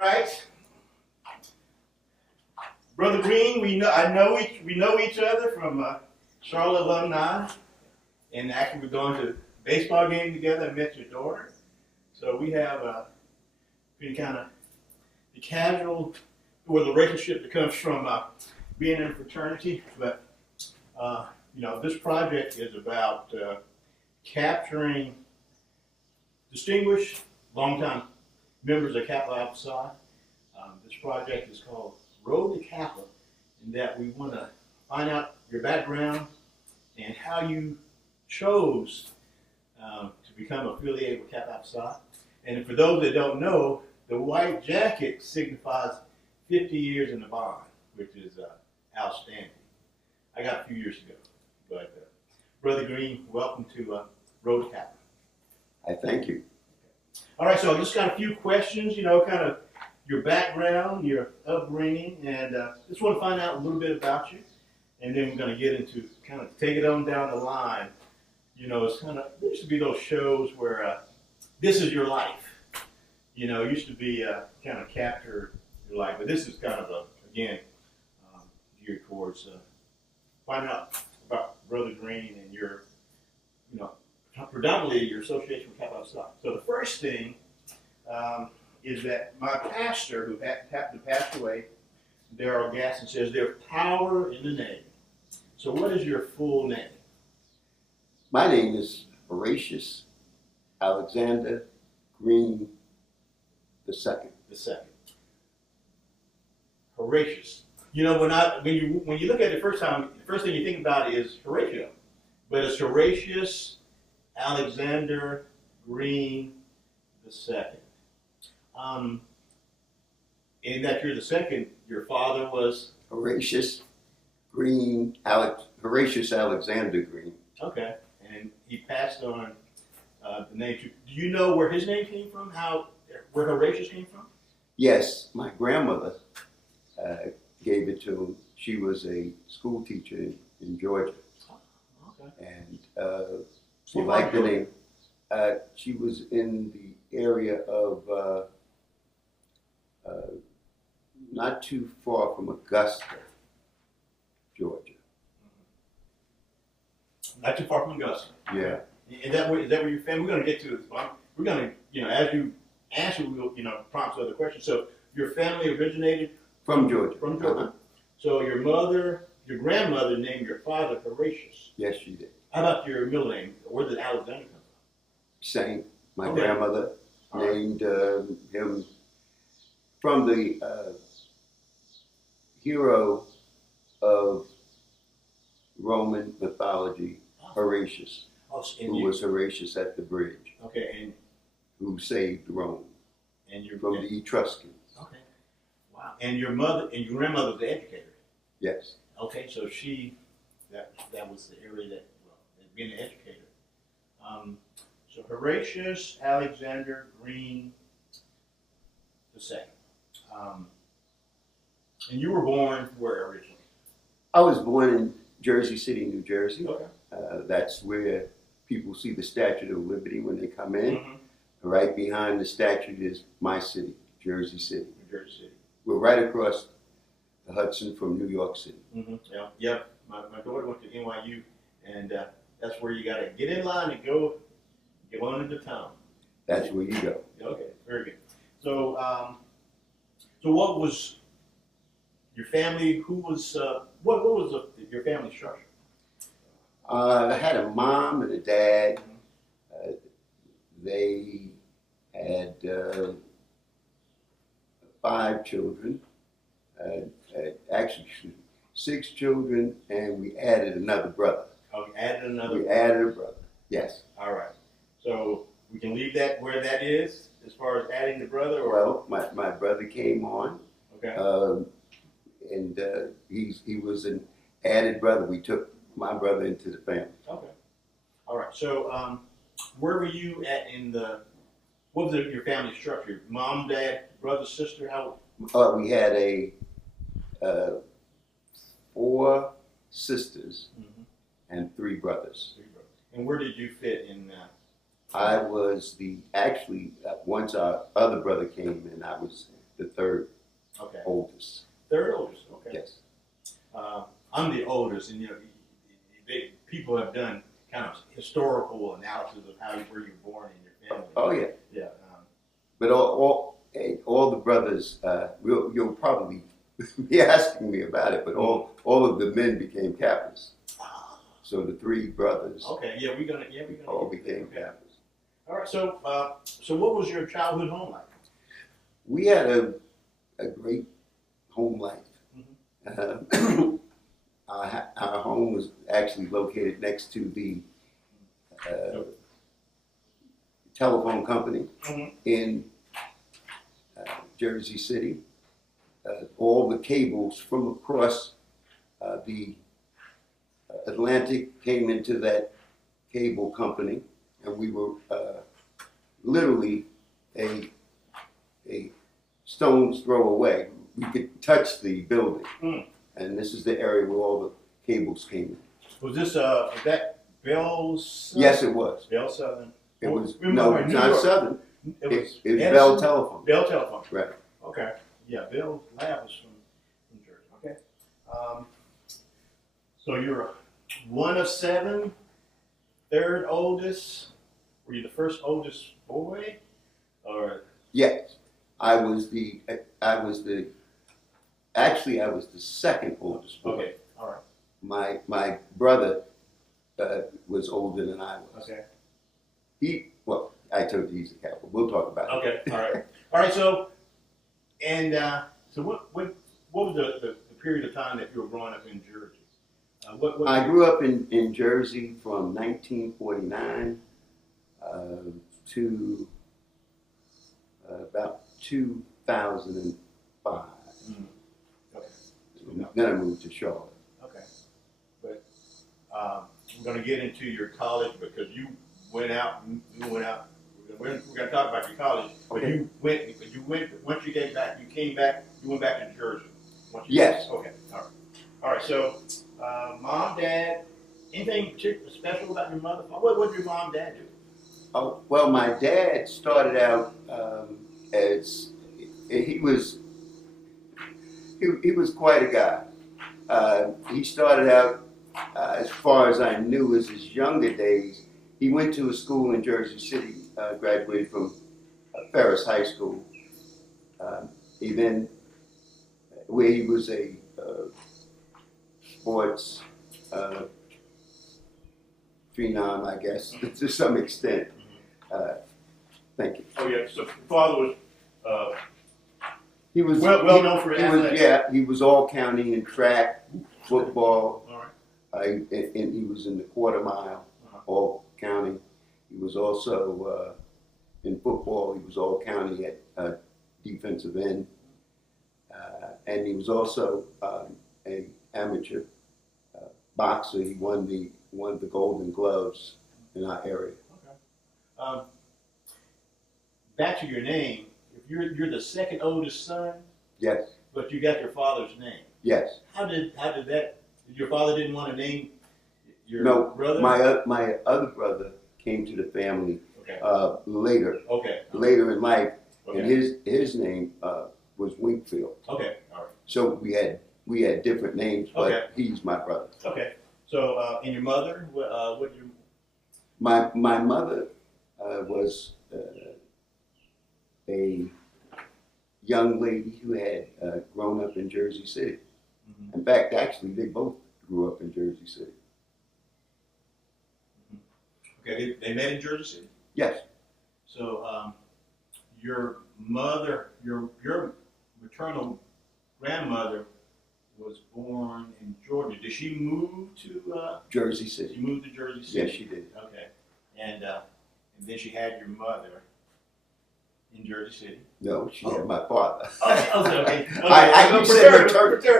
Right, Brother Greene. We know each other from Charlotte alumni, and actually we're going to a baseball game together. I met your daughter, so we have been kind of the casual or the relationship that comes from being in a fraternity. But this project is about capturing distinguished, longtime members of Kappa outside. This project is called Road to Kappa, in that we want to find out your background and how you chose to become affiliated with Kappa outside. And for those that don't know, the white jacket signifies 50 years in the bond, which is outstanding. I got a few years ago, but Brother Greene, welcome to Road to Kappa. I thank you. All right, so I just got a few questions, kind of your background, your upbringing, and just want to find out a little bit about you. And then we're going to get into kind of take it on down the line. It's kind of, there used to be those shows where this is your life. It used to be kind of capture your life, but this is kind of, again, geared towards finding out about Brother Greene and your, predominantly your association with Kappa outside. So the first thing is that my pastor, who happened to pass away, Darrell Gaston, says there's power in the name. So what is your full name? My name is Horatius Alexander Greene the second. The second. Horatius. When you look at it the first time, the first thing you think about is Horatio, but it's Horatius Alexander Greene the second. In that you're the second, your father was Horatius Alexander Greene. Okay, and he passed on the name. Do you know where his name came from? Where Horatius came from? Yes, my grandmother gave it to him. She was a school teacher in Georgia. Oh, okay. And she liked the name. She was in the area of not too far from Augusta, Georgia. Not too far from Augusta. Yeah. Is that where your family? We're going to get to this. We're going to, as you answer, we'll, prompt other questions. So your family originated from Georgia. From Georgia. Uh-huh. So your grandmother named your father Horatius. Yes, she did. How about your middle name? Where did Alexander come from? Same. My grandmother named him from the hero of Roman mythology, Horatius, who was Horatius at the bridge. Okay, and who saved Rome from the Etruscans. Okay, wow. And your grandmother was the educator. Yes. Okay, so that was the area that being an educator. So Horatius Alexander Greene the second. And you were born where originally? I was born in Jersey City, New Jersey. Okay. That's where people see the Statue of Liberty when they come in. Mm-hmm. Right behind the statue is my city, Jersey City. New Jersey City. We're right across the Hudson from New York City. Mm-hmm. Yeah. My daughter went to NYU, and that's where you got to get in line and go on into town. That's where you go. Okay, very good. So, so what was your family? What was your family structure? I had a mom and a dad. They had 5 children, actually 6 children, and we added another brother. Oh, we added another. We added a brother. Yes. All right. So we can leave that where that is, as far as adding the brother. Well, my brother came on. Okay. And he was an added brother. We took my brother into the family. Okay. All right. So where were you at what was your family structure? Mom, dad, brother, sister? How? We had 4 sisters and 3 brothers. And where did you fit in I was once our other brother came in, I was the third Okay. oldest. Third oldest. Okay. Yes. I'm the oldest, and people have done kind of historical analysis of where you're born in your family. Oh yeah. Yeah. But all the brothers, you'll probably be asking me about it, but all of the men became Kappas. So the three brothers Okay. Yeah, we're gonna. all became okay. Kappas. All right. So what was your childhood home like? We had a great home life. Our home was actually located next to the telephone company in Jersey City. All the cables from across the Atlantic came into that cable company, and we were literally a stone's throw away. We could touch the building, and this is the area where all the cables came in. Was this was that Bell Southern? Yes, it was. Bell Southern. It was New not York. Southern. It was Bell Telephone. Bell Telephone. Right. Okay. Yeah, Bell Lab was from Jersey. Okay. So you're one of seven, third oldest. Were you the first oldest boy, or? Yes, I was the second oldest boy. Okay. All right. My brother was older than I was. Okay. I told you he's a Kappa. We'll talk about it. Okay. All right. All right. So what was the period of time that you were growing up in Jersey? I grew up in Jersey from 1949 to about 2005. Okay. Then I moved to Charlotte. Okay. But we're going to get into your college because you went out. We're going to talk about your college. But Okay. you went. Once you came back, you went back to Jersey. Yes. Okay. All right. All right. So, mom, dad, anything particular special about your mother? What did your mom, dad do? Oh, well, my dad started out as he was quite a guy. He started out, as far as I knew, as his younger days. He went to a school in Jersey City, graduated from Ferris High School. He then, where he was a sports phenom, I guess, to some extent. Thank you. Oh yeah. So your father was. He was well known for athletics. He was all county in track, football. All right. And he was in the quarter mile, all county. He was also in football. He was all county at defensive end, and he was also an amateur boxer. He won the Golden Gloves in our area. Okay. Back to your name. If you're the second oldest son. Yes. But you got your father's name. Yes. How did that? Your father didn't want to name your brother. My other brother came to the family later. Okay. Later in life, Okay. and his name was Wingfield. Okay. All right. So we had different names, but he's my brother. Okay. So and your mother, what did you? My mother was a young lady who had grown up in Jersey City. Mm-hmm. In fact, actually, they both grew up in Jersey City. Mm-hmm. Okay, they met in Jersey City. Yes. So your mother, your maternal grandmother was born in Georgia. Did she move to Jersey City? She moved to Jersey City. Yes, she did. Okay, and then she had your mother in Jersey City. No, she had my father. Okay.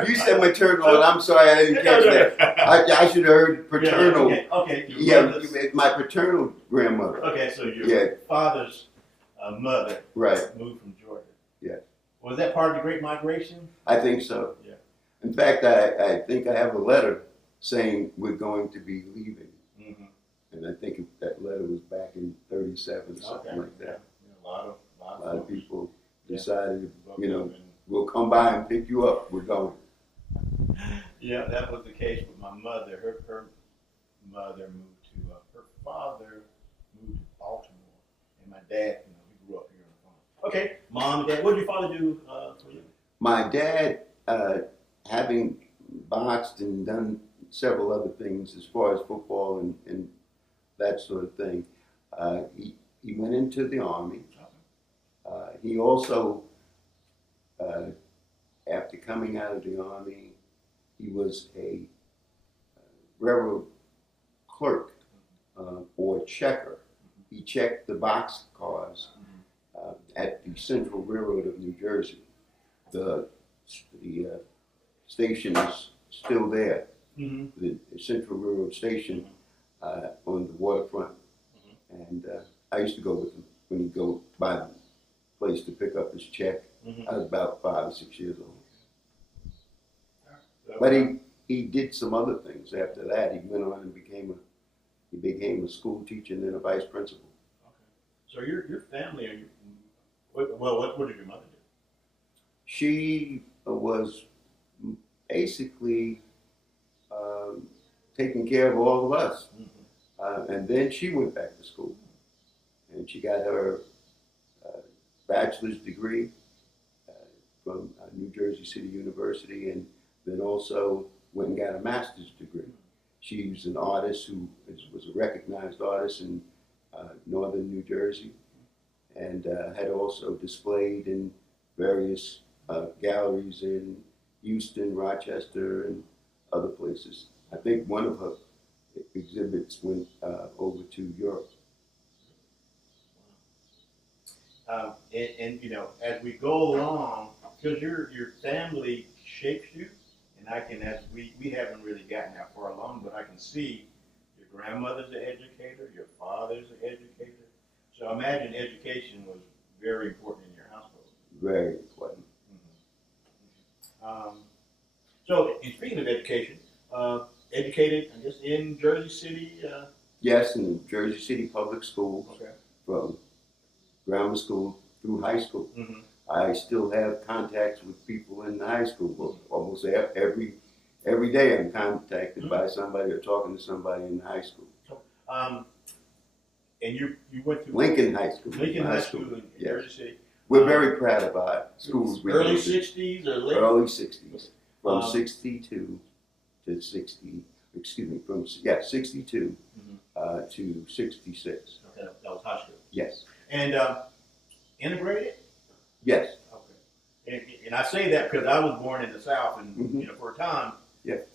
You said maternal, and I'm sorry I didn't catch that. I should have heard paternal. Yeah, okay. Yeah, my paternal grandmother. Okay, so your father's mother moved from Georgia. Yeah. Was that part of the Great Migration? I think so. Yeah. In fact, I think I have a letter saying we're going to be leaving. Mm-hmm. And I think that letter was back in 37 or something like that. Yeah, a lot of people decided to you know, we'll come by and pick you up. We're going. Yeah, that was the case with my mother. Her mother moved to, her father moved to Baltimore, and my dad, you know, he grew up here on the farm. Okay, mom and dad, what did your father do for you? My dad, having boxed and done several other things as far as football and that sort of thing, he went into the Army. He also, after coming out of the Army, he was a railroad clerk or checker. He checked the box cars at the Central Railroad of New Jersey. The station is still there, the Central Railroad Station on the waterfront. And I used to go with him when he'd go by the place to pick up his check. I was about 5 or 6 years old. But he did some other things after that. He went on and became a school teacher and then a vice principal. Okay. So your family, what did your mother do? She was basically taking care of all of us. And then she went back to school. And she got her bachelor's degree from New Jersey City University, and then also went and got a master's degree. She was an artist who was a recognized artist in northern New Jersey, and had also displayed in various galleries in Houston, Rochester, and other places. I think one of her exhibits went over to Europe. And you know, as we go along, because your family shapes you, and I can, as we haven't really gotten that far along, but I can see your grandmother's an educator, your father's an educator. So I imagine education was very important in your household. Very important. So, and speaking of education, educated, I guess, in Jersey City? Yes, in Jersey City Public Schools, Okay. from grammar school through high school. I still have contacts with people in the high school. Well, almost every day I'm contacted by somebody or talking to somebody in the high school. And you went to Lincoln High School. Lincoln High School in Yes. Jersey City. We're very proud of our schools. Early 60s or late? Early 60s. From 62 to 60, excuse me, from 62 to 66. Okay, that was high school. Yes. And integrated? Yes. Okay. And I say that because I was born in the South, and you know, for a time,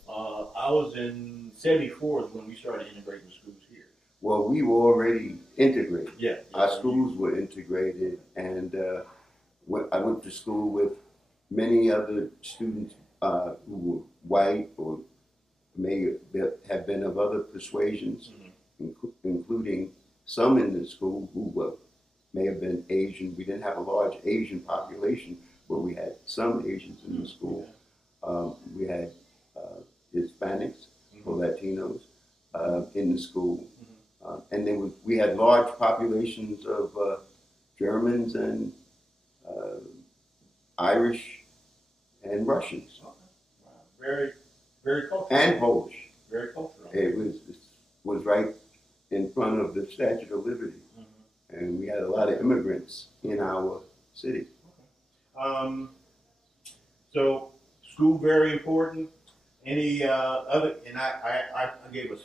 I was in 74 when we started integrating schools here. Well, we were already integrated. Yeah. Our schools were integrated, and I went to school with many other students who were white or may have been of other persuasions, including some in the school who may have been Asian. We didn't have a large Asian population, but we had some Asians in the school. We had Hispanics or Latinos in the school. And then we had large populations of Germans and Irish and Russians. Okay. Wow. Very, very cultural. And Polish. Very cultural. It was right in front of the Statue of Liberty. And we had a lot of immigrants in our city. Okay. So school very important. Any other? And I gave a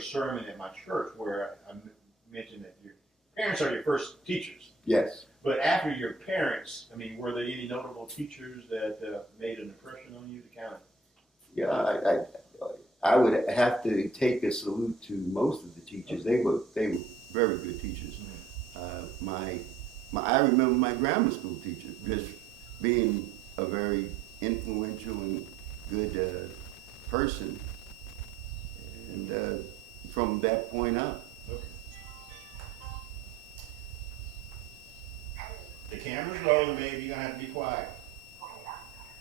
sermon at my church where I mentioned that your parents are your first teachers. Yes. But after your parents, I mean, were there any notable teachers that made an impression on you? To kind of. Yeah, I would have to take a salute to most of the teachers. They were very good teachers. I remember my grammar school teacher just being a very influential and good person, and from that point up. Okay. The camera's rolling, baby. You're gonna have to be quiet.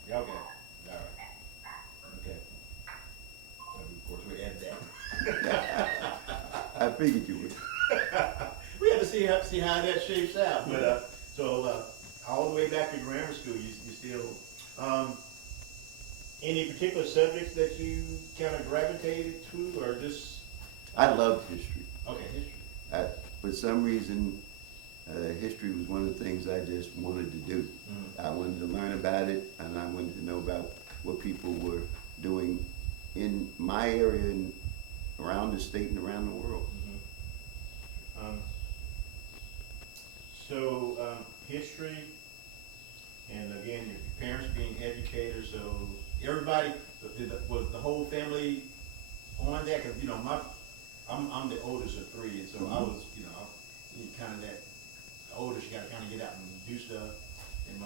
Yeah, okay. All right. Okay. Of course, we add that. I figured you would. We have to see how that shapes out. But all the way back to grammar school, you still, any particular subjects that you kind of gravitated to, or just? I loved history. Okay, history. For some reason, history was one of the things I just wanted to do. I wanted to learn about it, and I wanted to know about what people were doing in my area and around the state and around the world. History, and again, your parents being educators, so everybody, was the whole family on that? Cause you know, I'm the oldest of three, and so I was, you know, kind of that, the oldest, you gotta kind of get out and do stuff. And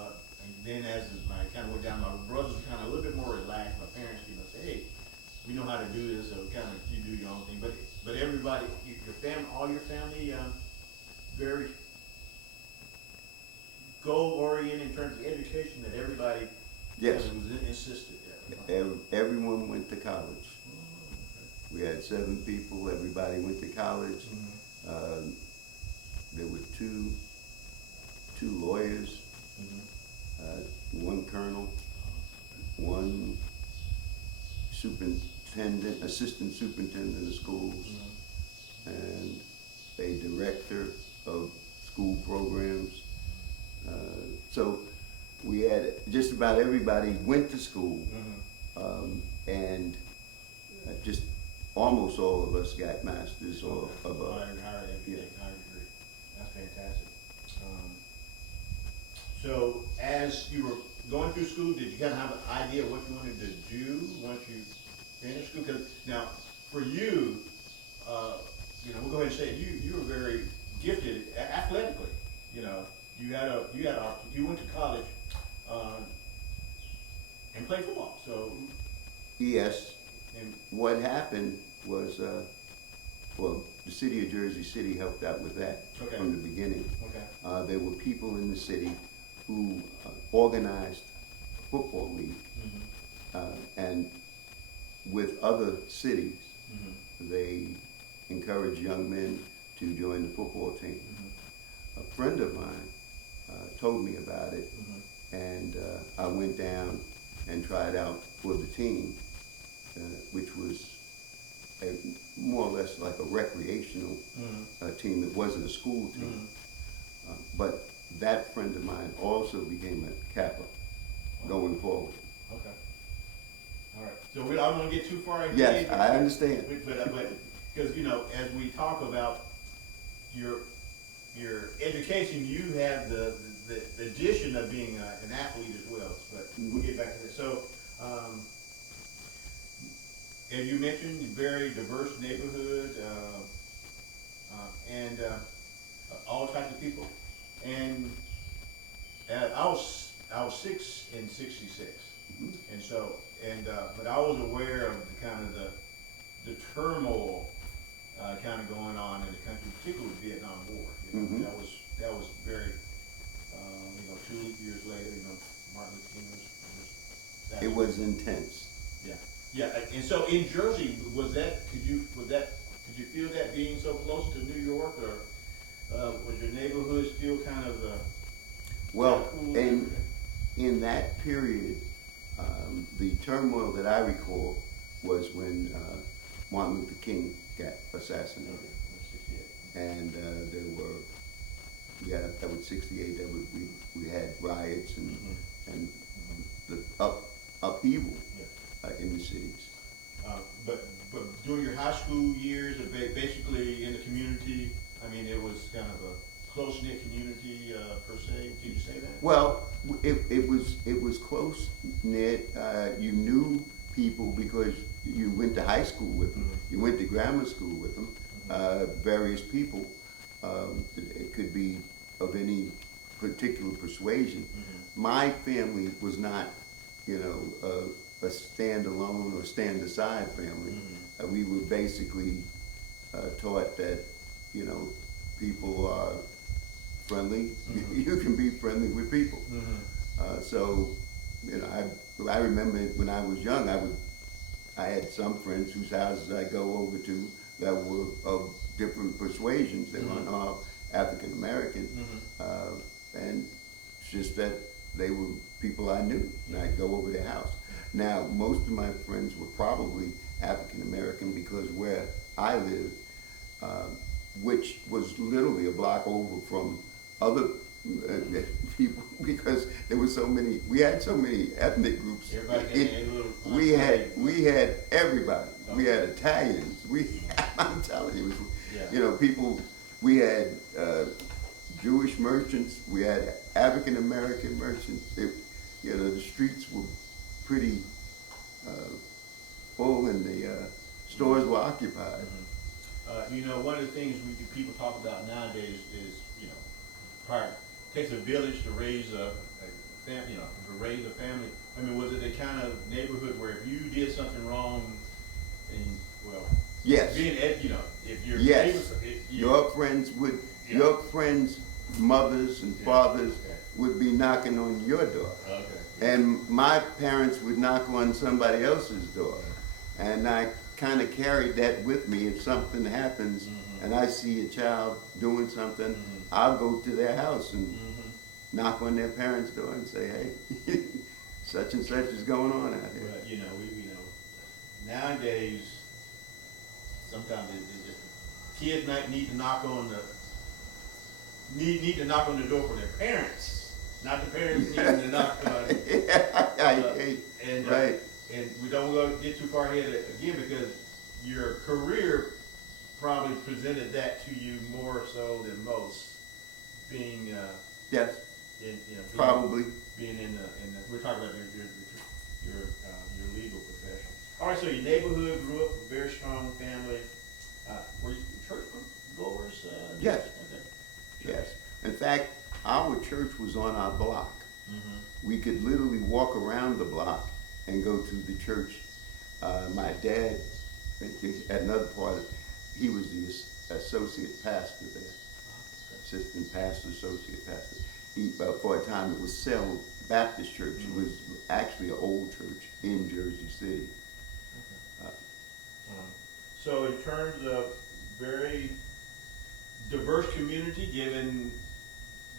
then as I kind of went down, my brothers were kind of a little bit more relaxed. My parents, you know, say, hey, we know how to do this, so kind of you do your own thing. But everybody, your family, all your family, very goal-oriented in terms of education, that everybody Yes. was insisted. Yeah. Everyone went to college. We had 7 people, everybody went to college. There were two lawyers, 1 colonel, 1 superintendent, assistant superintendent of schools, and a director of school programs. So we had just about everybody went to school, and just almost all of us got masters or above. Higher education, higher degree. That's fantastic. So as you were going through school, did you kind of have an idea of what you wanted to do once you finished school? Because now, for you, you know, we'll go ahead and say you were very gifted athletically. You know, you went to college and played football. So Yes. and, What happened was, well, the city of Jersey City helped out with that Okay. from the beginning. okay. There were people in the city who organized a football league, and with other cities, they encouraged young men to join the football team. A friend of mine told me about it, and I went down and tried out for the team, which was more or less like a recreational team. It wasn't a school team. But that friend of mine also became a Kappa going forward. Okay. All right. So we don't want to get too far into Yes, it. I understand. But because you know, as we talk about your education, you have the addition of being an athlete as well. But we'll get back to that. So, as you mentioned, very diverse neighborhood, and all types of people. And I was 6 in '66, and so but I was aware of the kind of the turmoil kind of going on in the country, particularly with the Vietnam War. You know, that was very, you know, 2 years later, you know, Martin Luther King was It was intense. Yeah, and so in Jersey, could you feel that being so close to New York, or was your neighborhood still kind of Well, cool? in that period, the turmoil that I recall was when Martin Luther King got assassinated. And that was 68, we had riots and the upheaval in the cities. But during your high school years, basically in the community, I mean, it was kind of a close-knit community per se. Can you say that? Well, it was close knit. You knew people because you went to high school with them. You went to grammar school with them. Various people. It could be of any particular persuasion. My family was not, you know, a stand-alone or stand-aside family. We were basically taught that, you know, people are friendly. You can be friendly with people. So, you know, I remember when I was young, I had some friends whose houses I go over to that were of different persuasions. They weren't all African American, and just that they were people I knew, and I'd go over their house. Now, most of my friends were probably African American because where I lived, uh, which was literally a block over from other people, because there were so many. We had so many ethnic groups. We had everybody. Okay. We had Italians. I'm telling you, you know, people. We had Jewish merchants. We had African American merchants. You know, the streets were pretty full, and the stores were occupied. Mm-hmm. You know, one of the things people talk about nowadays is, you know, it takes a village to raise a family. You know, to raise a family. I mean, was it the kind of neighborhood where if you did something wrong, and well, yes, being you know, if you're yes, your friends would, your friends' mothers and fathers would be knocking on your door. Okay. And my parents would knock on somebody else's door. And I kind of carried that with me. If something happens and I see a child doing something, I'll go to their house and knock on their parents' door and say, hey, such and such is going on out here. But, you know, nowadays, sometimes kids might need to knock on the door for their parents. Not the parents needing to knock on right. And we don't want to get too far ahead again, because your career probably presented that to you more so than most, being yes, probably being in the we're talking about your legal profession. All right, so your neighborhood grew up with a very strong family. Were you church goers? Yes. Okay. Yes. In fact, our church was on our block. We could literally walk around the block and go to the church. My dad, at another part of, he was the associate pastor there, assistant pastor, associate pastor. He, for a time, it was Cell Baptist Church. It was actually an old church in Jersey City. So in terms of very diverse community, given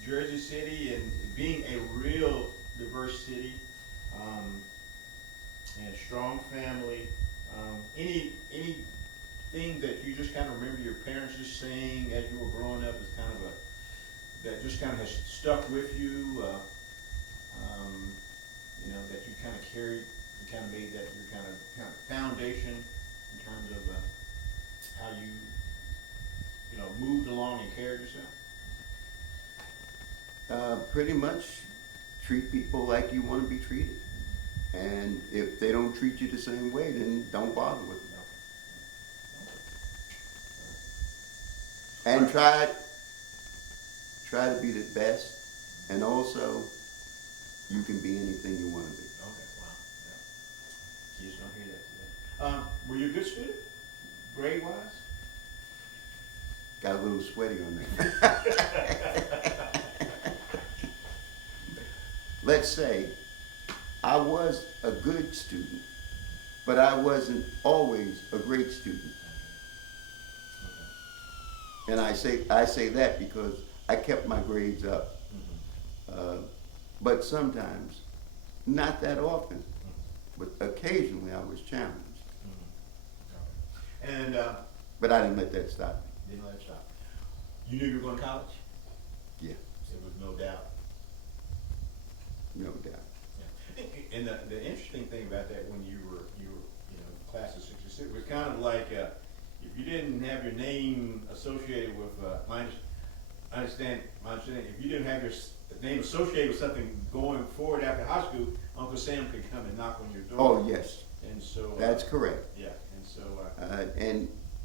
Jersey City and being a real diverse city, and a strong family, anything that you just kind of remember your parents just saying as you were growing up is kind of that just kind of has stuck with you, you know, that you kind of carried, you kind of made that your kind of foundation in terms of how you know, moved along and carried yourself? Pretty much treat people like you want to be treated. And if they don't treat you the same way, then don't bother with them. And try to be the best, and also you can be anything you want to be. Okay, wow. Yeah. You just don't hear that today. Were you a good student, grade-wise? Got a little sweaty on that. Let's say I was a good student, but I wasn't always a great student. And I say that because I kept my grades up. But sometimes, not that often, but occasionally I was challenged. And but I didn't let that stop me. Didn't let it stop. You knew you were going to college? Yeah. There was no doubt. No doubt. Yeah. And the interesting thing about that, when you were you know, class of '66, was kind of like if you didn't have your name associated with my understanding, if you didn't have your name associated with something going forward after high school, Uncle Sam could come and knock on your door. Oh yes. And so that's correct. Yeah. And so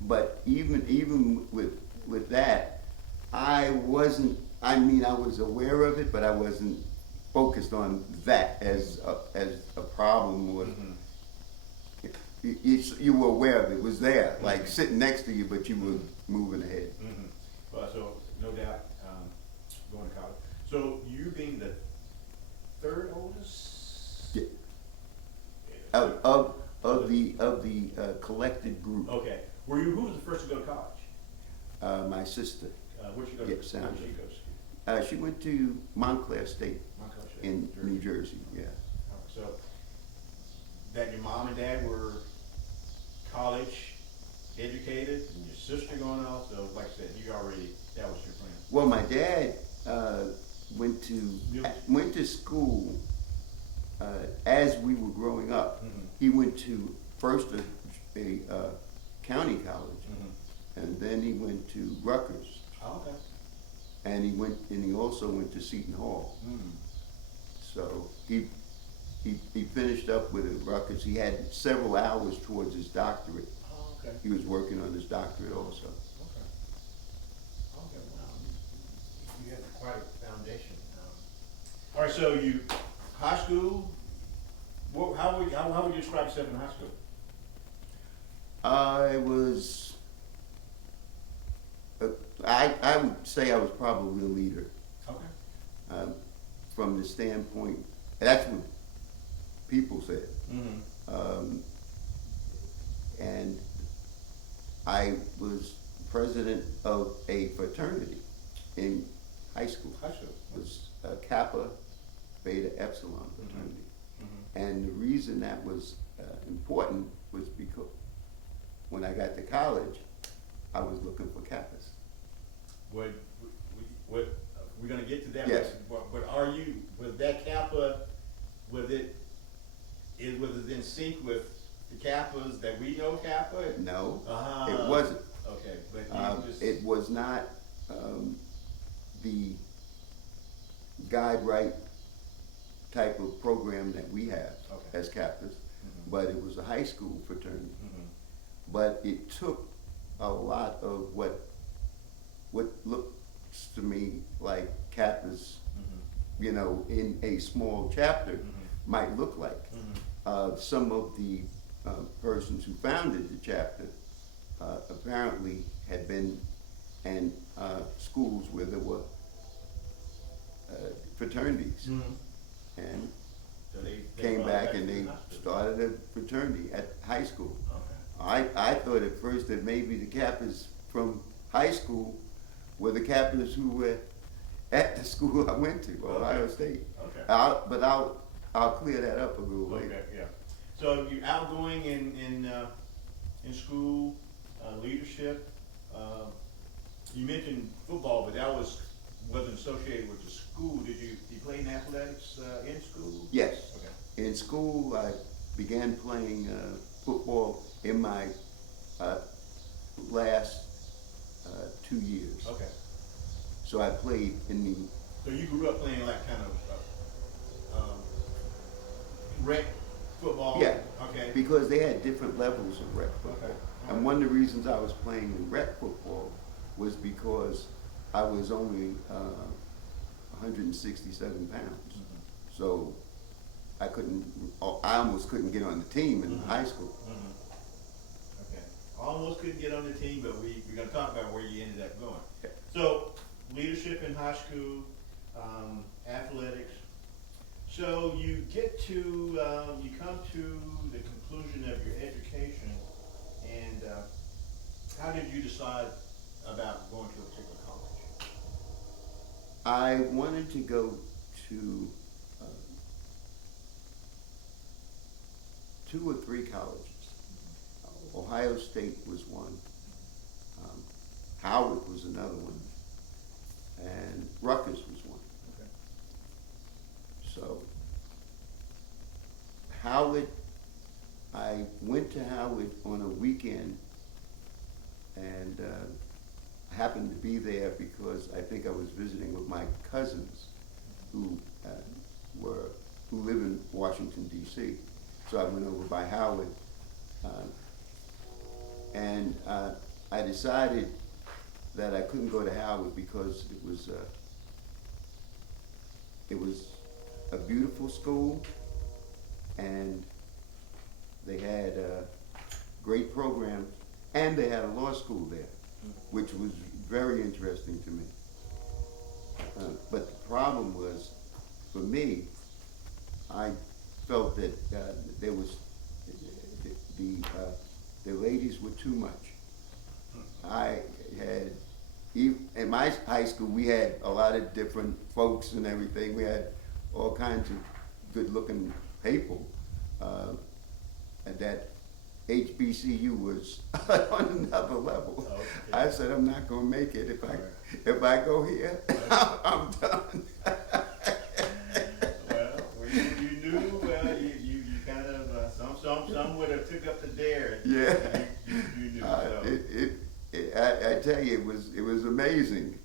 but even with that, I wasn't. I mean, I was aware of it, but I wasn't focused on that as a problem. Or you were aware of it. It was there, like sitting next to you, but you were moving ahead. Well, so no doubt, going to college. So you being the third oldest? Yeah. Of the collected group. Okay. Who was the first to go to college? My sister. Where'd she go? Yeah, Where'd she go to school? She went to Montclair State Montclair State, in New Jersey, yeah. All right, so that your mom and dad were college educated, and your sister going off, so like I said, you already, that was your plan. Well, my dad went to school as we were growing up. Mhm. He went to first a county college, and then he went to Rutgers, Oh, okay. and he also went to Seton Hall. Mm. So he finished up with it, Rutgers. He had several hours towards his doctorate. Oh, okay. He was working on his doctorate also. Okay. Okay, wow. You had quite a foundation. All right, so you, high school, how would you describe yourself in high school? I would say I was probably a leader. Okay. From the standpoint, that's what people said. Mm-hmm. And I was president of a fraternity in high school. High school. It was a Kappa, Beta, Epsilon fraternity. Mm-hmm. And the reason that was important was because when I got to college, I was looking for Kappas. What, we're gonna get to that. Yes. But are you, was that Kappa, was it in sync with the Kappas that we know Kappa? No, it wasn't. Okay, but you just. It was not the guide right type of program that we have as Kappas, but it was a high school fraternity. Mhm. But it took a lot of what looks to me like Kappas, you know, in a small chapter might look like. Some of the persons who founded the chapter apparently had been in schools where there were fraternities, and So they came brought it back and to they the high school. started a fraternity at high school. Okay. I thought at first that maybe the Kappas from high school were the Kappas who were at the school I went to, Ohio State. Okay. But I'll clear that up a little later. Okay, yeah. So you're outgoing in school, leadership. You mentioned football, but that wasn't associated with the school. Did you play in athletics in school? Yes. Okay. In school, I began playing football in my last 2 years. Okay. So I played in the So you grew up playing like kind of rec football? Yeah. Okay. because they had different levels of rec football. Okay. And one of the reasons I was playing in rec football was because I was only 167 pounds. So I almost couldn't get on the team in high school. Okay. Almost couldn't get on the team, but we're gonna talk about where you ended up going. Okay. So, leadership in high school, athletics. So you get to, you come to the conclusion of your education, and how did you decide about going to a particular college? I wanted to go to 2 or 3 colleges. Ohio State was one, Howard was another one, and Rutgers was one. Okay. So Howard, I went to Howard on a weekend, and I happened to be there because I think I was visiting with my cousins who live in Washington D.C. So I went over by Howard, and I decided that I couldn't go to Howard because it was a beautiful school, and they had great programs, and they had a law school there, which was very interesting to me. But the problem was, for me, I felt that there was the ladies were too much. I had in my high school, we had a lot of different folks and everything. We had all kinds of good-looking people. And that HBCU was on another level. Oh, okay. I said, I'm not gonna make it if I go here. I'm done. Well, you knew, you kind of, some would have took up the dare. Yeah. You knew, so. I tell you, it was amazing.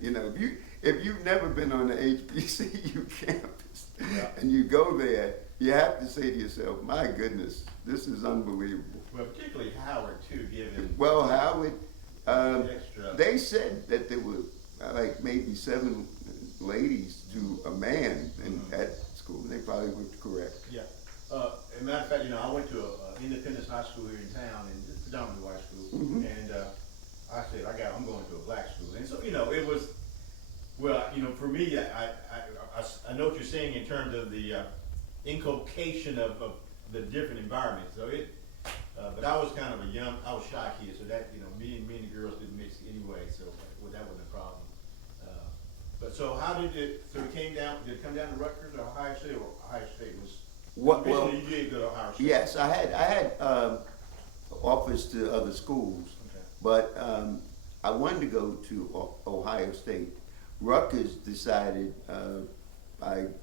You know, if you've never been on the HBCU campus, Yeah. and you go there, you have to say to yourself, my goodness, this is unbelievable. Well, particularly Howard too, given. Well, Howard, Extra. they said that there were like maybe 7 ladies to a man in that school. They probably were correct. Yeah. As a matter of fact, you know, I went to a independent high school here in town, and it's predominantly white school. Mhm. And I said, I'm going to a black school. And so, you know, it was, well, you know, for me, I know what you're saying in terms of the inculcation of the different environments. So but I was kind of I was shy kid, so that, you know, me and the girls didn't mix anyway, so that wasn't a problem. But so how did it come down to Rutgers or Ohio State, or Ohio State was? What, well, You did go to Ohio State. yes, I had offers to other schools, Okay. but I wanted to go to Ohio State. Rutgers decided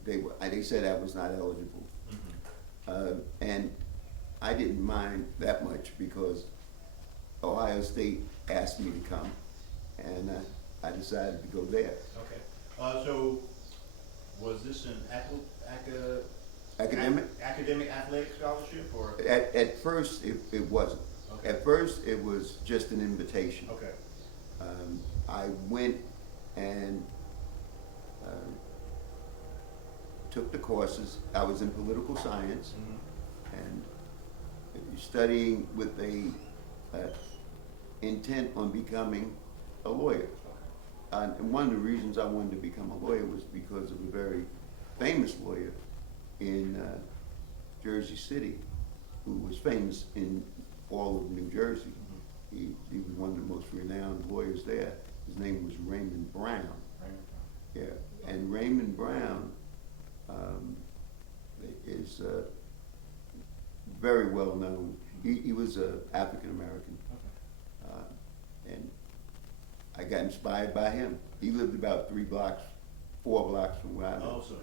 they said I was not eligible, and I didn't mind that much because Ohio State asked me to come, and I decided to go there. Okay. So was this an Academic? athletic scholarship, or? At first, it wasn't. Okay. At first, it was just an invitation. Okay. I went and took the courses. I was in political science and studying with a intent on becoming a lawyer. And one of the reasons I wanted to become a lawyer was because of a very famous lawyer in Jersey City, who was famous in all of New Jersey. He was one of the most renowned lawyers there. His name was Raymond Brown. Yeah, and Raymond Brown is very well known. He was African American, and I got inspired by him. He lived about 4 blocks from where I lived. Oh, so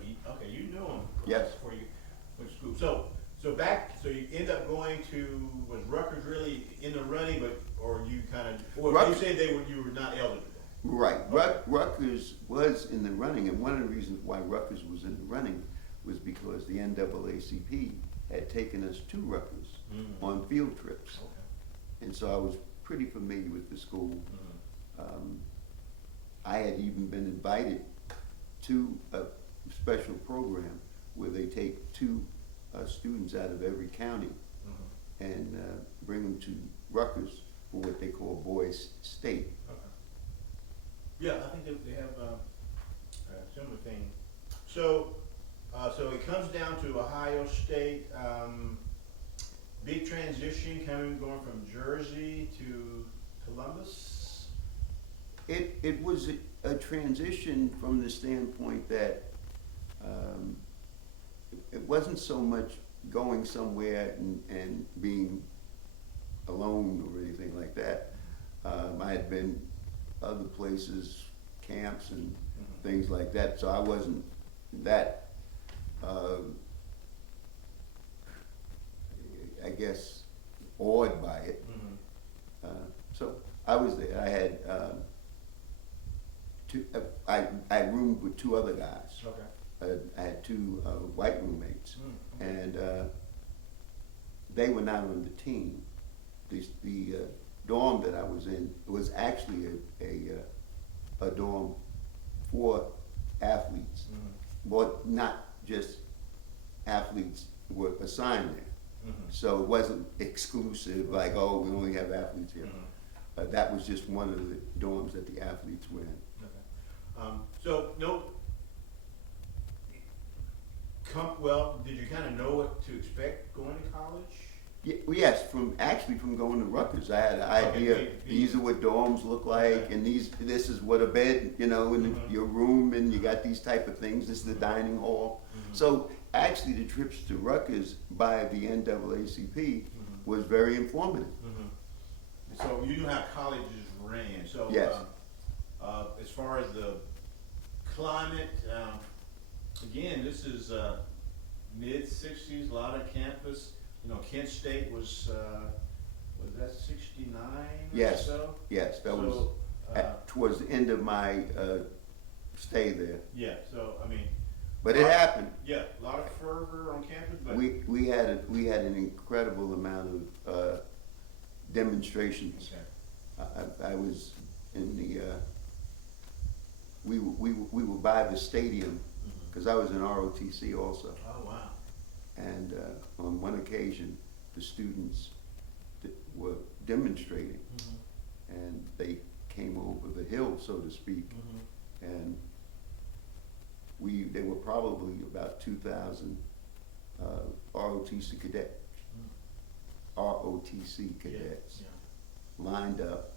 you knew him. Yes. Before you went to school. So you end up going to, was Rutgers really in the running, or you kind of, or you said you were not eligible? Right. Okay. Rutgers was in the running, and one of the reasons why Rutgers was in the running was because the NAACP had taken us to Rutgers on field trips. Okay. And so I was pretty familiar with the school. I had even been invited to a special program where they take 2 students out of every county and bring them to Rutgers for what they call Boys State. Okay. Yeah, I think they have a similar thing. So it comes down to Ohio State. Big transition going from Jersey to Columbus. It was a transition from the standpoint that it wasn't so much going somewhere and being alone or anything like that. I had been other places, camps and things like that, so I wasn't that, I guess, awed by it. So I was there. I had I roomed with 2 other guys. Okay. I had 2 white roommates, and they were not on the team. The dorm that I was in was actually a dorm for athletes, but not just athletes were assigned there. So it wasn't exclusive, like, oh, we only have athletes here. That was just one of the dorms that the athletes were in. Well, did you kind of know what to expect going to college? Yes, from going to Rutgers, I had an idea. Okay, These are what dorms look like, Okay. and this is what a bed, in Mhm. your room, and you got these type of things. This is the dining hall. Mhm. So actually, the trips to Rutgers by the NAACP was very informative. Mhm. So you know how colleges ran. So Yes. as far as the climate, again, this is mid-60s, a lot of campus. You know, Kent State was that 69 Yes. or so? Yes, that was So, towards the end of my stay there. yeah, so, I mean. But it happened. Yeah, a lot of fervor on campus, but. We had an incredible amount of demonstrations. Okay. I was in the we were by the stadium because I was in ROTC also, Oh, wow. and on one occasion the students were demonstrating, and they came over the hill, so to speak, and there were probably about 2,000 ROTC cadets, Yeah. lined up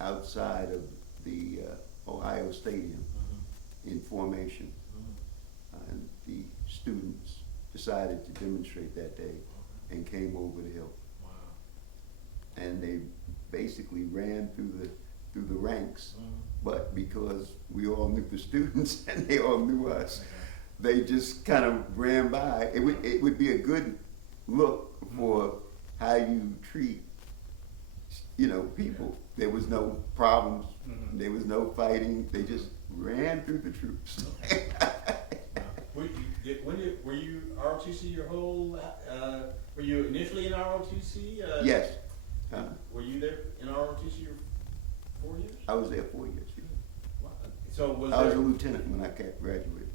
outside of the Ohio Stadium in formation. And the students decided to demonstrate that day and came over the hill. Wow. And they basically ran through the ranks, but because we all knew the students and they all knew us, they just kind of ran by. It would be a good look for how you treat, people. There was no problems. There was no fighting. They just ran through the troops. Were you ROTC your whole, were you initially in ROTC? Yes. Were you there in ROTC your 4 years? I was there 4 years. Yeah. Wow. So was I was there, a lieutenant when I graduated.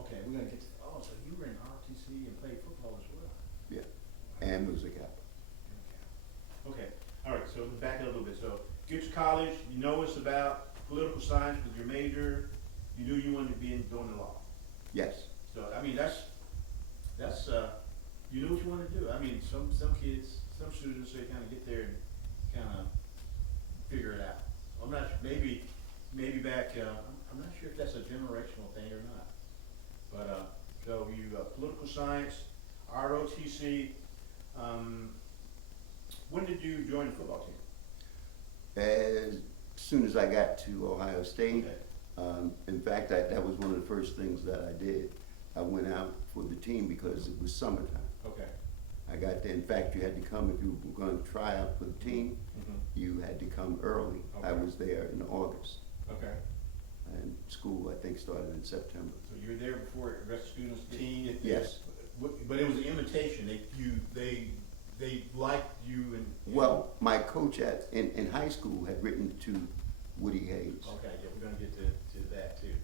okay, we're gonna get to, so you were in ROTC and played football as well? Yeah. And was a Kappa. Okay, all right, so back it up a little bit. So get to college, you know it's about political science with your major, you knew you wanted to be doing the law. Yes. So, I mean, that's, you knew what you wanted to do. I mean, some kids, some students, they kind of get there and kind of figure it out. I'm not, maybe back, I'm not sure if that's a generational thing or not. But, so you, political science, ROTC, when did you join the football team? As soon as I got to Ohio State, Okay. in fact, that was one of the first things that I did. I went out for the team because it was summertime. Okay. I got there. In fact, you had to come if you were going to try out for the team. You had to come early. I Okay. was there in August, Okay. and school I think started in September. So you were there before the rest of students' team? Yes. But it was an invitation. They liked you and. Well, my coach in high school had written to Woody Hayes. Okay, yeah, we're gonna get to that too.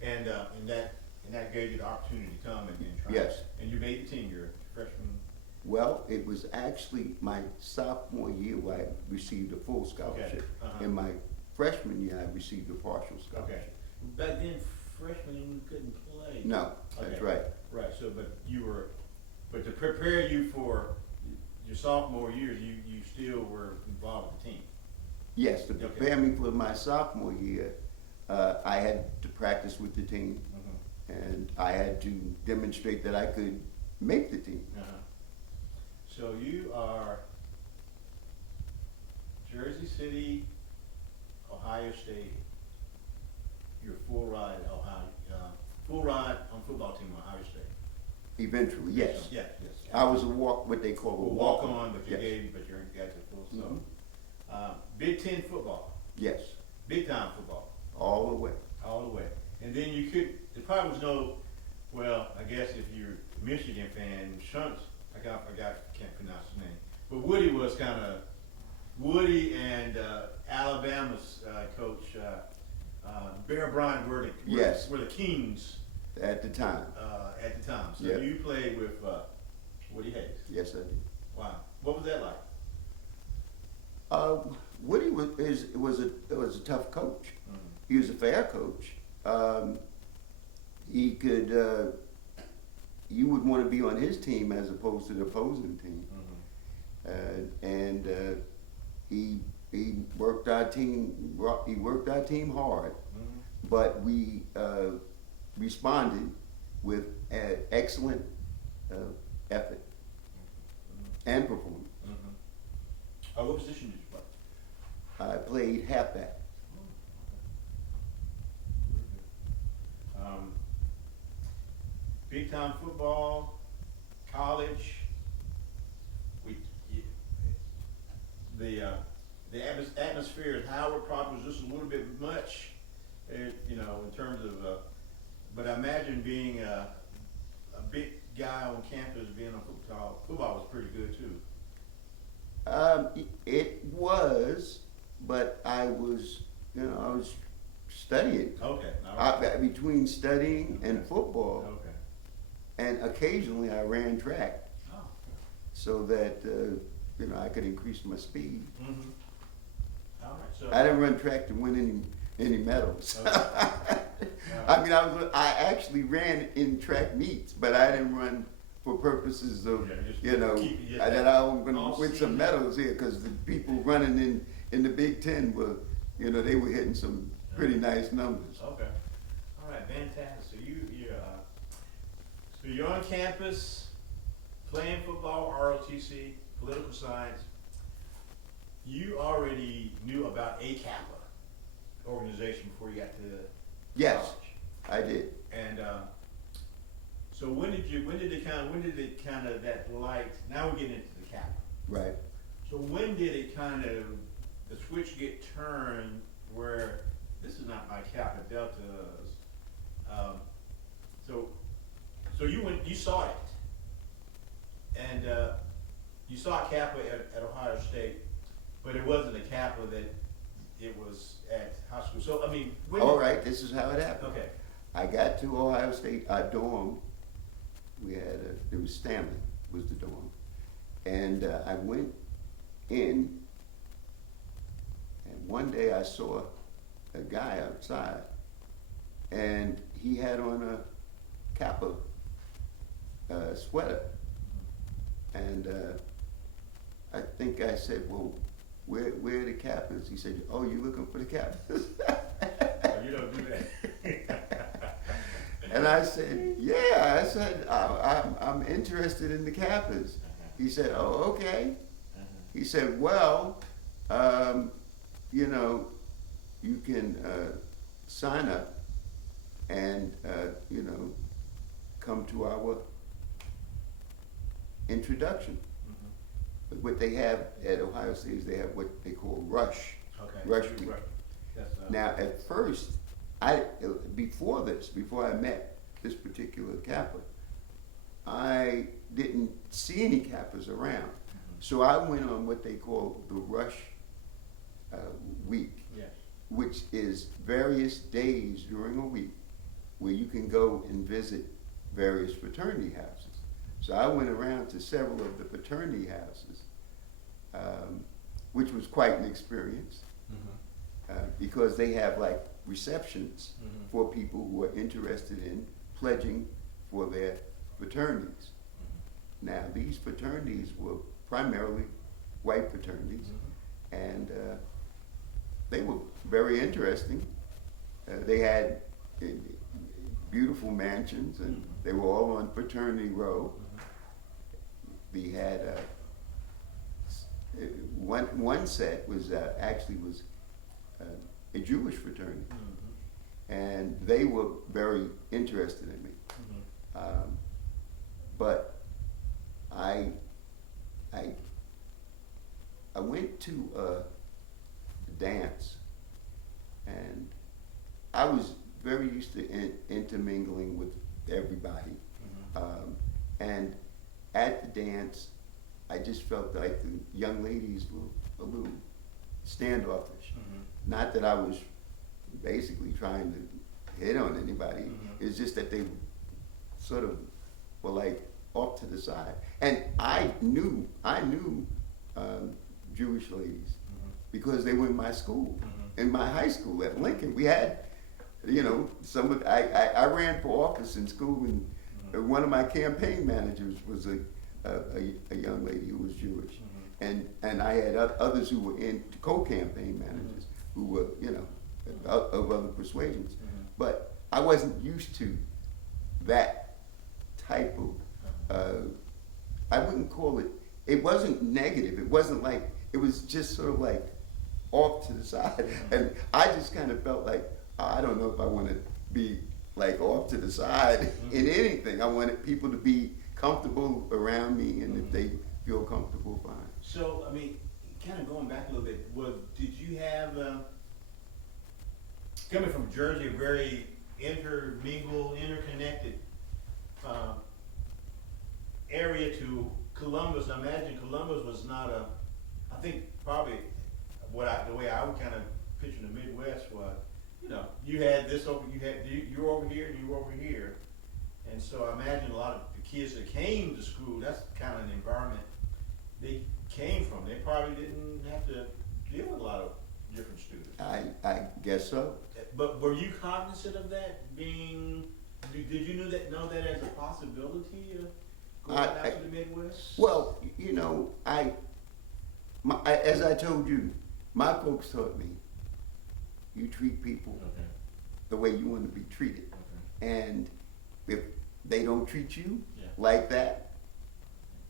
And that gave you the opportunity to come and try. Yes. And you made the team, you're a freshman. Well, it was actually my sophomore year where I received a full scholarship. Uh-huh. In my freshman year, I received a partial Okay. scholarship. Back then, freshmen, you couldn't play. No, that's Okay. right. Right, so, but to prepare you for your sophomore year, you still were involved with the team. Yes, to prepare me for my sophomore year, I had to practice with the team, and I had to demonstrate that I could make the team. Uh-huh. So you are Jersey City, Ohio State. You're full ride at Ohio, full ride on football team at Ohio State. Eventually, yes. Yeah, yes. I was what they call a Walk on, but you Yes. got the full. So, Big Ten football, Yes, big time football, all the way. all the way. And then there probably was no, well, I guess if you're a Michigan fan, Shunts, can't pronounce his name. But Woody and Alabama's coach, Bear Bryant Yes. were the kings At the time, at the time. So Yeah. you played with Woody Hayes. yes, I did. Wow. What was that like? Woody was a tough coach. Mhm. He was a fair coach. He could, you would want to be on his team as opposed to the opposing team. and he worked our team. He worked our team hard, but we responded with excellent effort and performance. What position did you play? I played halfback. Big time football, college. The atmosphere at Howard probably was just a little bit much, you know, in terms of. But I imagine being a big guy on campus, being on football was pretty good too. It was, but I was studying. Okay. All right. Between studying and football, Okay. and occasionally I ran track Oh. so that I could increase my speed. Mm-hmm. All right. So. I didn't run track to win any medals. Okay. I mean, I actually ran in track meets, but I didn't run for purposes of that I'm going to win some medals here, because the people running in the Big Ten were, they were hitting some pretty nice numbers. Okay. All right. Fantastic. So you're on campus playing football, ROTC, political science. You already knew about a Kappa organization before you got to Yes, college. I did. And so when did it kind of that light? Now we're getting into the Kappa. Right. So when did it kind of the switch get turned where this is not my Kappa Deltas? So you saw it, and you saw Kappa at Ohio State, but it wasn't a Kappa that it was at high school. So I mean, All right, this is how it happened. Okay. I got to Ohio State, our dorm, it was Stanley was the dorm. And I went in, and one day I saw a guy outside, and he had on a Kappa sweater. And I think I said, well, where are the Kappas? He said, oh, you looking for the Kappas? Oh, you don't do that. And I said, yeah. I said, I'm interested in the Kappas. He said, oh, okay. He said, well, you can sign up and, come to our introduction. But what they have at Ohio State is they have what they call Rush. Okay. Rush Week. That's, Now, at first, before I met this particular Kappa, I didn't see any Kappas around. So I went on what they call the Rush Week, yes. which is various days during a week where you can go and visit various fraternity houses. So I went around to several of the fraternity houses, which was quite an experience. Because they have like receptions for people who are interested in pledging for their fraternities. Now, these fraternities were primarily white fraternities, and they were very interesting. They had beautiful mansions, and they were all on Fraternity Row. We had one set was actually a Jewish fraternity, and they were very interested in me. But I went to a dance, and I was very used to intermingling with everybody. And at the dance, I just felt like the young ladies were a little standoffish. Not that I was basically trying to hit on anybody. It's just that they sort of were like off to the side. And I knew Jewish ladies because they were in my school, in my high school at Lincoln. We had, I ran for office in school, and one of my campaign managers was a young lady who was Jewish. and I had others who were in co-campaign managers who were, you know, of other persuasions. But I wasn't used to that type of, I wouldn't call it, it wasn't negative. It wasn't like, it was just sort of like off to the side. And I just kind of felt like, I don't know if I want to be like off to the side in anything. I wanted people to be comfortable around me, and if they feel comfortable, fine. So, I mean, kind of going back a little bit, did you have, coming from Jersey, a very interconnected area to Columbus? I imagine Columbus was not I think probably the way I would kind of picture the Midwest was, you know, you had this over, you were over here and you were over here. And so I imagine a lot of the kids that came to school, that's kind of an environment they came from. They probably didn't have to deal with a lot of different students. I guess so. But were you cognizant of that being, did you know that as a possibility going out to the Midwest? Well, you know, as I told you, my folks taught me, you treat people the way you want to be treated. And if they don't treat you like that,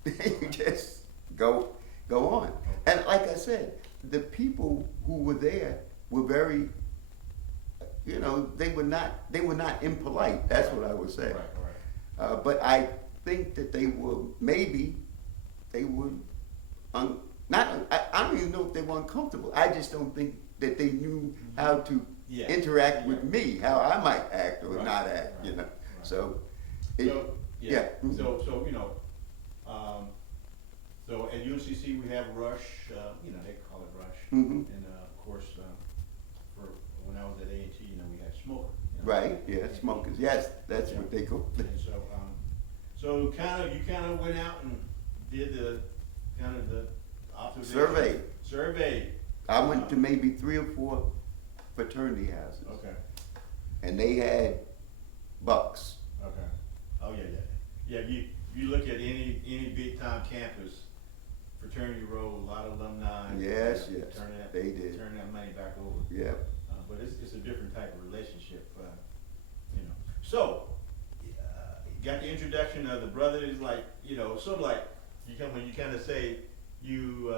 you just go on. And like I said, the people who were there were very, you know, they were not impolite. That's what I would say. Right. But I think that they were, maybe they were I don't even know if they were uncomfortable. I just don't think that they knew how to interact with me, how I might act or not act, you know. So, So you know, so at UNCC we have Rush, you know, they call it Rush, and of course, for when I was at A&T, you know, we had Smoker. You know, right, yeah, smokers, yes, that's what they call it. And so you kind of went out and did the observation. Survey. I went to maybe 3 or 4 fraternity houses. Okay. And they had bucks. Okay. Oh yeah. You look at any big time campus, fraternity roll, a lot of alumni. Yes. They did. Turn that money back over. Yeah. But it's a different type of relationship, you know. So, you got the introduction of the brothers, like, you know, sort of like when you kind of say you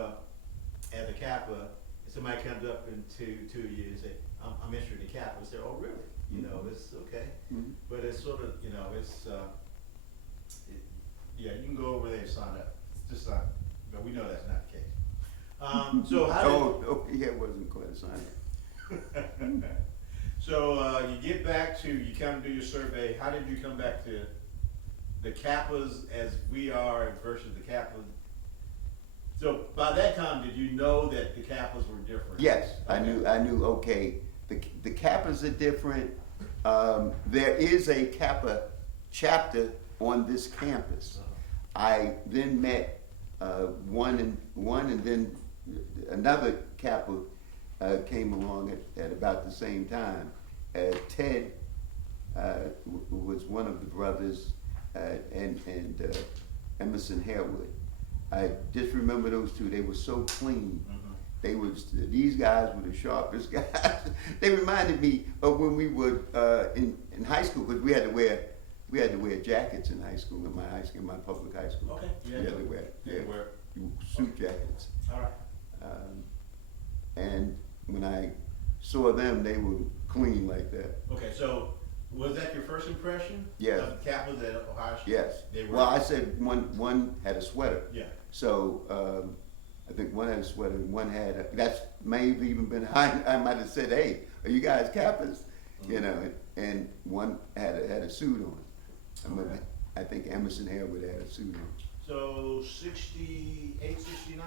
at the Kappa, and somebody comes up to you and say, I'm interested in Kappa, and say, oh really? You know, it's okay. But it's sort of, you know, it's you can go over there and sign up. It's just not, but we know that's not the case. So how did it wasn't quite a sign up. So you get back to, you kind of do your survey. How did you come back to the Kappas as we are versus the Kappas? So by that time, did you know that the Kappas were different? Yes, okay. I knew. Okay, the Kappas are different. There is a Kappa chapter on this campus. I then met one, and then another Kappa came along at about the same time. Ted was one of the brothers, and Emerson Harewood. I just remember those two. They were so clean. These guys were the sharpest guys. They reminded me of when we were in high school, because we had to wear jackets in high school, in my public high school. Okay. You had to wear suit jackets. All right. And when I saw them, they were clean like that. Okay, so was that your first impression? Yes. Of the Kappas at Ohio State? Yes. They were. Well, I said one had a sweater. Yeah. So I think one had a sweater and one had, that's may have even been, I might have said, hey, are you guys Kappas? You know, and one had a suit on. Okay. I think Emerson Harewood had a suit on. So 68, 69,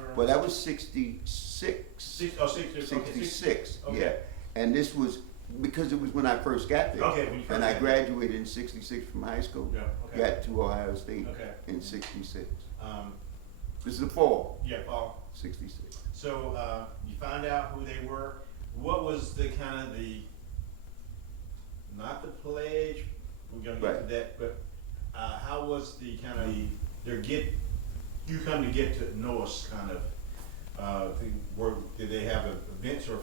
or? Well, that was 66. 66. Okay. Yeah. And this was, because it was when I first got there. Okay, when you first and I got graduated in 66 from high school. Yeah, okay. Got to Ohio State in 66. This is the fall. Yeah, fall. 66. So you find out who they were. What was the kind of not the pledge, we're gonna get to that, but how was the kind of their get you come to get to know us kind of, did they have events or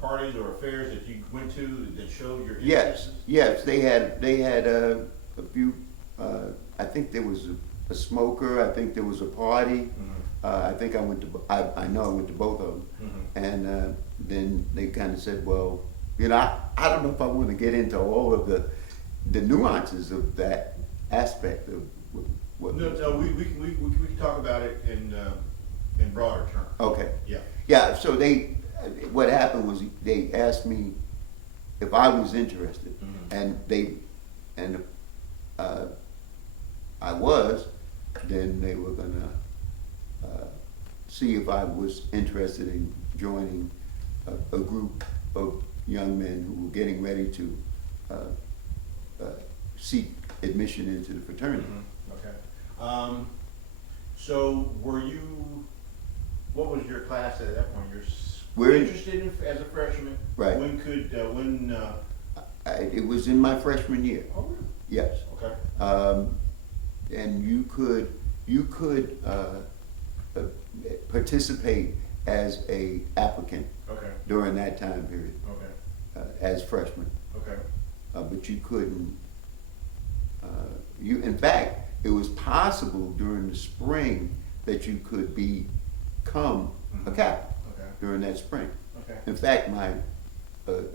parties or affairs that you went to that showed your interests? Yes, they had a few, I think there was a smoker, I think there was a party. I think I went to, I know I went to both of them. And then they kind of said, well, you know, I don't know if I want to get into all of the nuances of that aspect of what. No, we can talk about it in broader terms. Okay. Yeah. Yeah, so what happened was they asked me if I was interested, and I was, then they were gonna see if I was interested in joining a group of young men who were getting ready to seek admission into the fraternity. Okay. So what was your class at that point? You're interested in as a freshman? Right. It was in my freshman year. Oh, really? Yes. Okay. And you could participate as a applicant Okay. during that time period. Okay. As freshmen. Okay. But you couldn't. In fact, it was possible during the spring that you could become a Kappa during that spring. Okay. In fact,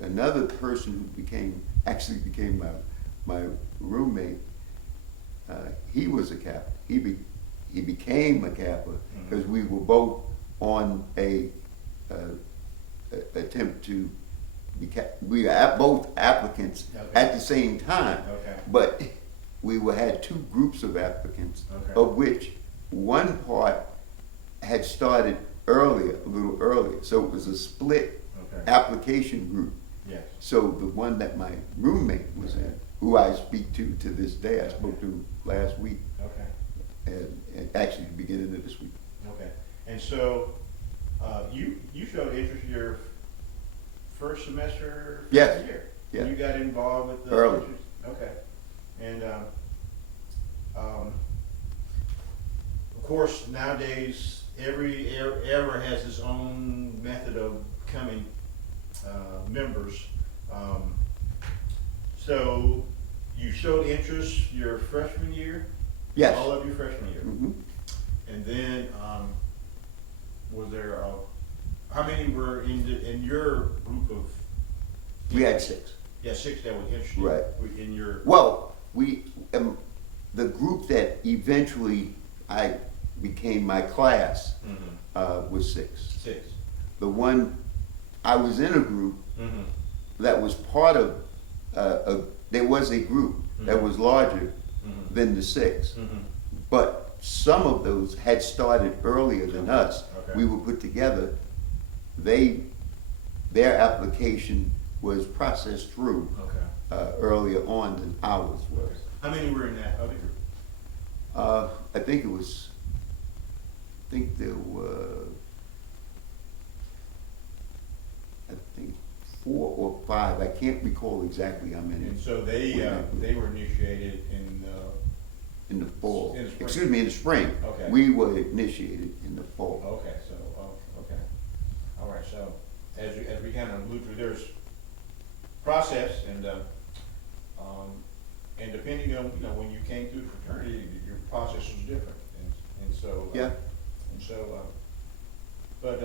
another person who actually became my roommate, he was a Kappa. He became a Kappa because we were both on a attempt to we were both applicants at the same time. Okay. But we had two groups of applicants, of which one part had started a little earlier. So it was a split application group. Yes. So the one that my roommate was in, who I speak to this day, I spoke to last week, Okay. and actually the beginning of this week. Okay. And so you showed interest in your first semester Yes. year. Yeah. You got involved with the Early. interest? Okay. And of course nowadays every era has its own method of becoming members. So you showed interest your freshman year? Yes. All of your freshman year? Mhm. And then, was there, how many were in your group of? We had 6. Yeah, 6 that was interested. Right. In your. Well, the group that eventually I became my class was 6. 6. The one I was in a group that was part of there was a group that was larger than the 6, but some of those had started earlier than us. Okay. We were put together. Their application was processed through earlier on than ours was. How many were in that other group? I think there were 4 or 5. I can't recall exactly how many. And so they were initiated In the fall. In the spring. Excuse me, in the spring. Okay. We were initiated in the fall. Okay, so, okay. All right, so as we kind of move through, there's process and depending on, when you came through the fraternity, your process was different. And so. Yeah. And so, but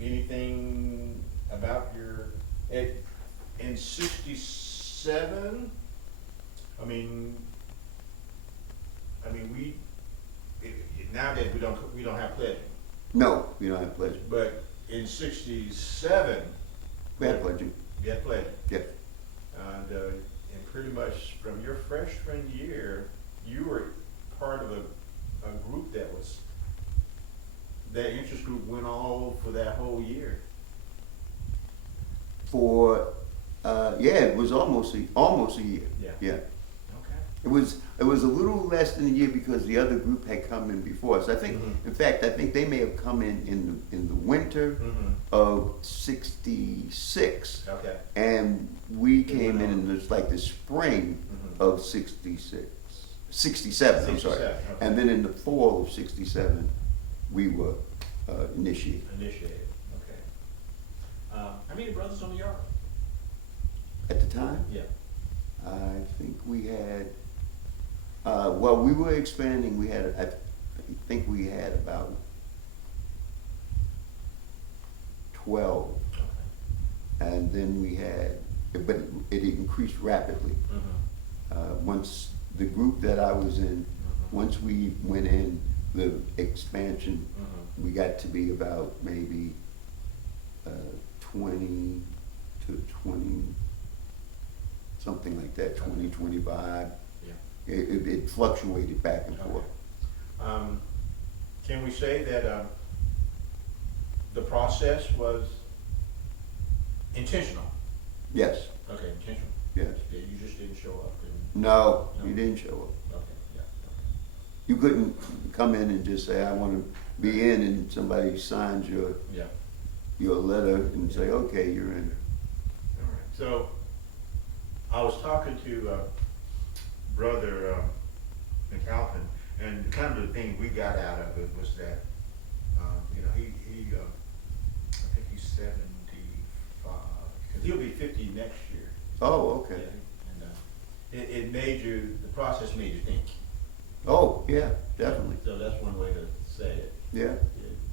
anything about in '67, nowadays we don't have pledging, No, we don't have pledging. but in '67 We had pledging. we had pledging, Yes. and pretty much from your freshman year, you were part of a group that interest group went all for that whole year. It was almost a year. Yeah. Yeah. Okay. It was a little less than a year because the other group had come in before us. I think, in fact, they may have come in the winter of '66. Okay. And we came in the spring of '66. '67, I'm sorry. 67, okay. And then in the fall of '67, we were initiated. Initiated, okay. How many brothers on the yard? At the time, Yeah. I think we had, well, we were expanding, I think we had about 12. Okay. And then we had, but it increased rapidly. Once the group that I was in, once we went in the expansion, we got to be about maybe 20 to 20, something like that, 20, 25. Yeah. It fluctuated back and forth. Can we say that the process was intentional? Yes, Okay, intentional. yes. Yeah, you just didn't show up. No, No. you didn't show up. Okay, yeah. You couldn't come in and just say, I want to be in, and somebody signs Yeah. your letter and say, okay, you're in. All right. So I was talking to Brother McAlpin, and kind of the thing we got out of it was that, he I think he's 75, because he'll be 50 next year. Oh, okay. Yeah, and it made you, the process made you think. Oh, yeah, definitely. So that's one way to say it. Yeah. It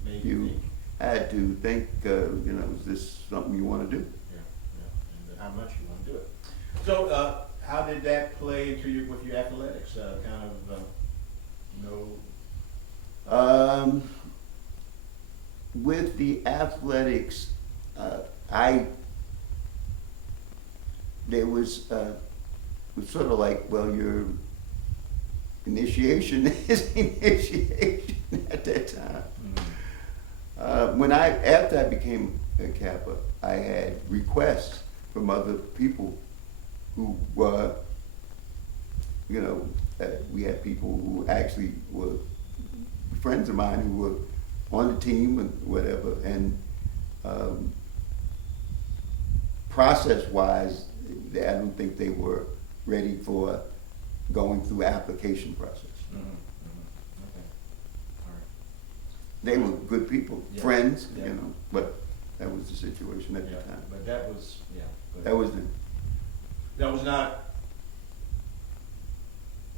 made you You think. had to think, is this something you want to do? Yeah, yeah, and how much you want to do it. So, how did that play into with your athletics? With the athletics, there was sort of like, well, your initiation is initiation at that time. After I became a Kappa, I had requests from other people who were, we had people who actually were friends of mine who were on the team and whatever, and process-wise, I don't think they were ready for going through application process. Okay. All right. They were good people, Yeah. friends, Yeah. but that was the situation at the Yeah, time. but that was, yeah. But That was the, that was not,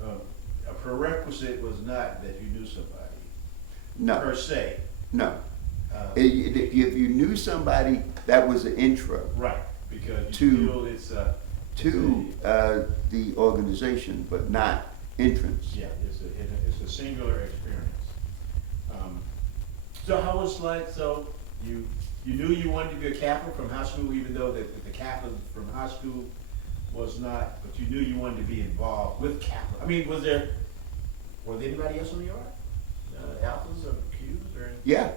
a prerequisite was not that you knew somebody, per no, se. no. Uh, If you knew somebody, that was an intro Right, because To- you feel it's to the organization, but not entrance. yeah, it's a singular experience. So how was so you knew you wanted to be a Kappa from high school, even though that the Kappa from high school was not, but you knew you wanted to be involved with Kappa. I mean, was there anybody else on the yard? Alphas or Qs or? Yeah,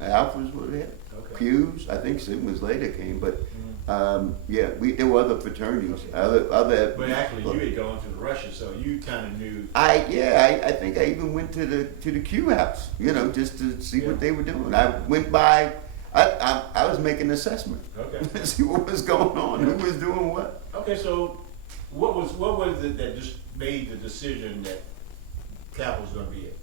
Alphas were there. Okay. Qs, I think Sigmas later came, but yeah, there were other fraternities, Okay. other. But actually, you had gone to the Russia, so you kind of knew. I think I even went to the Q house, just to see Yeah. what they were doing. I went by. I was making an assessment. Okay. See what was going on, who was doing what. Okay, so what was it that just made the decision that Kappa was going to be it?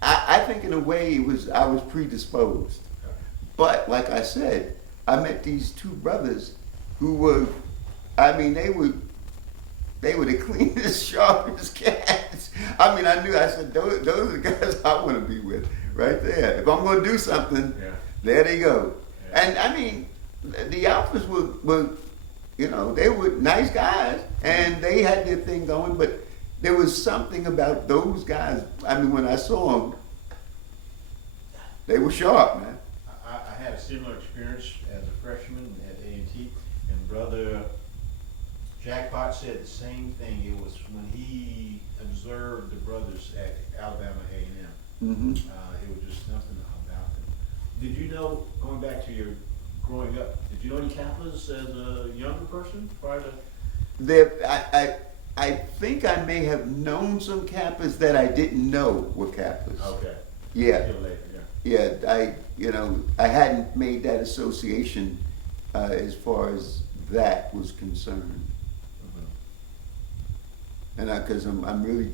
I think in a way I was predisposed. Okay. But like I said, I met these two brothers who were, they were the cleanest, sharpest cats. I said, those are the guys I want to be with, right there. If I'm going to do something, Yeah. there they go. Yeah. And the Alphas were, they were nice guys, and they had their thing going, but there was something about those guys. When I saw them, they were sharp, man. I had a similar experience as a freshman at A&T, and Brother Jackpot said the same thing. It was when he observed the brothers at Alabama A&M. Mm-hmm. It was just something about them. Did you know, going back to your growing up, did you know any Kappas as a younger person prior to? I think I may have known some Kappas that I didn't know were Kappas. Okay. Yeah. Until later, yeah. Yeah, I hadn't made that association as far as that was concerned. And because I'm really,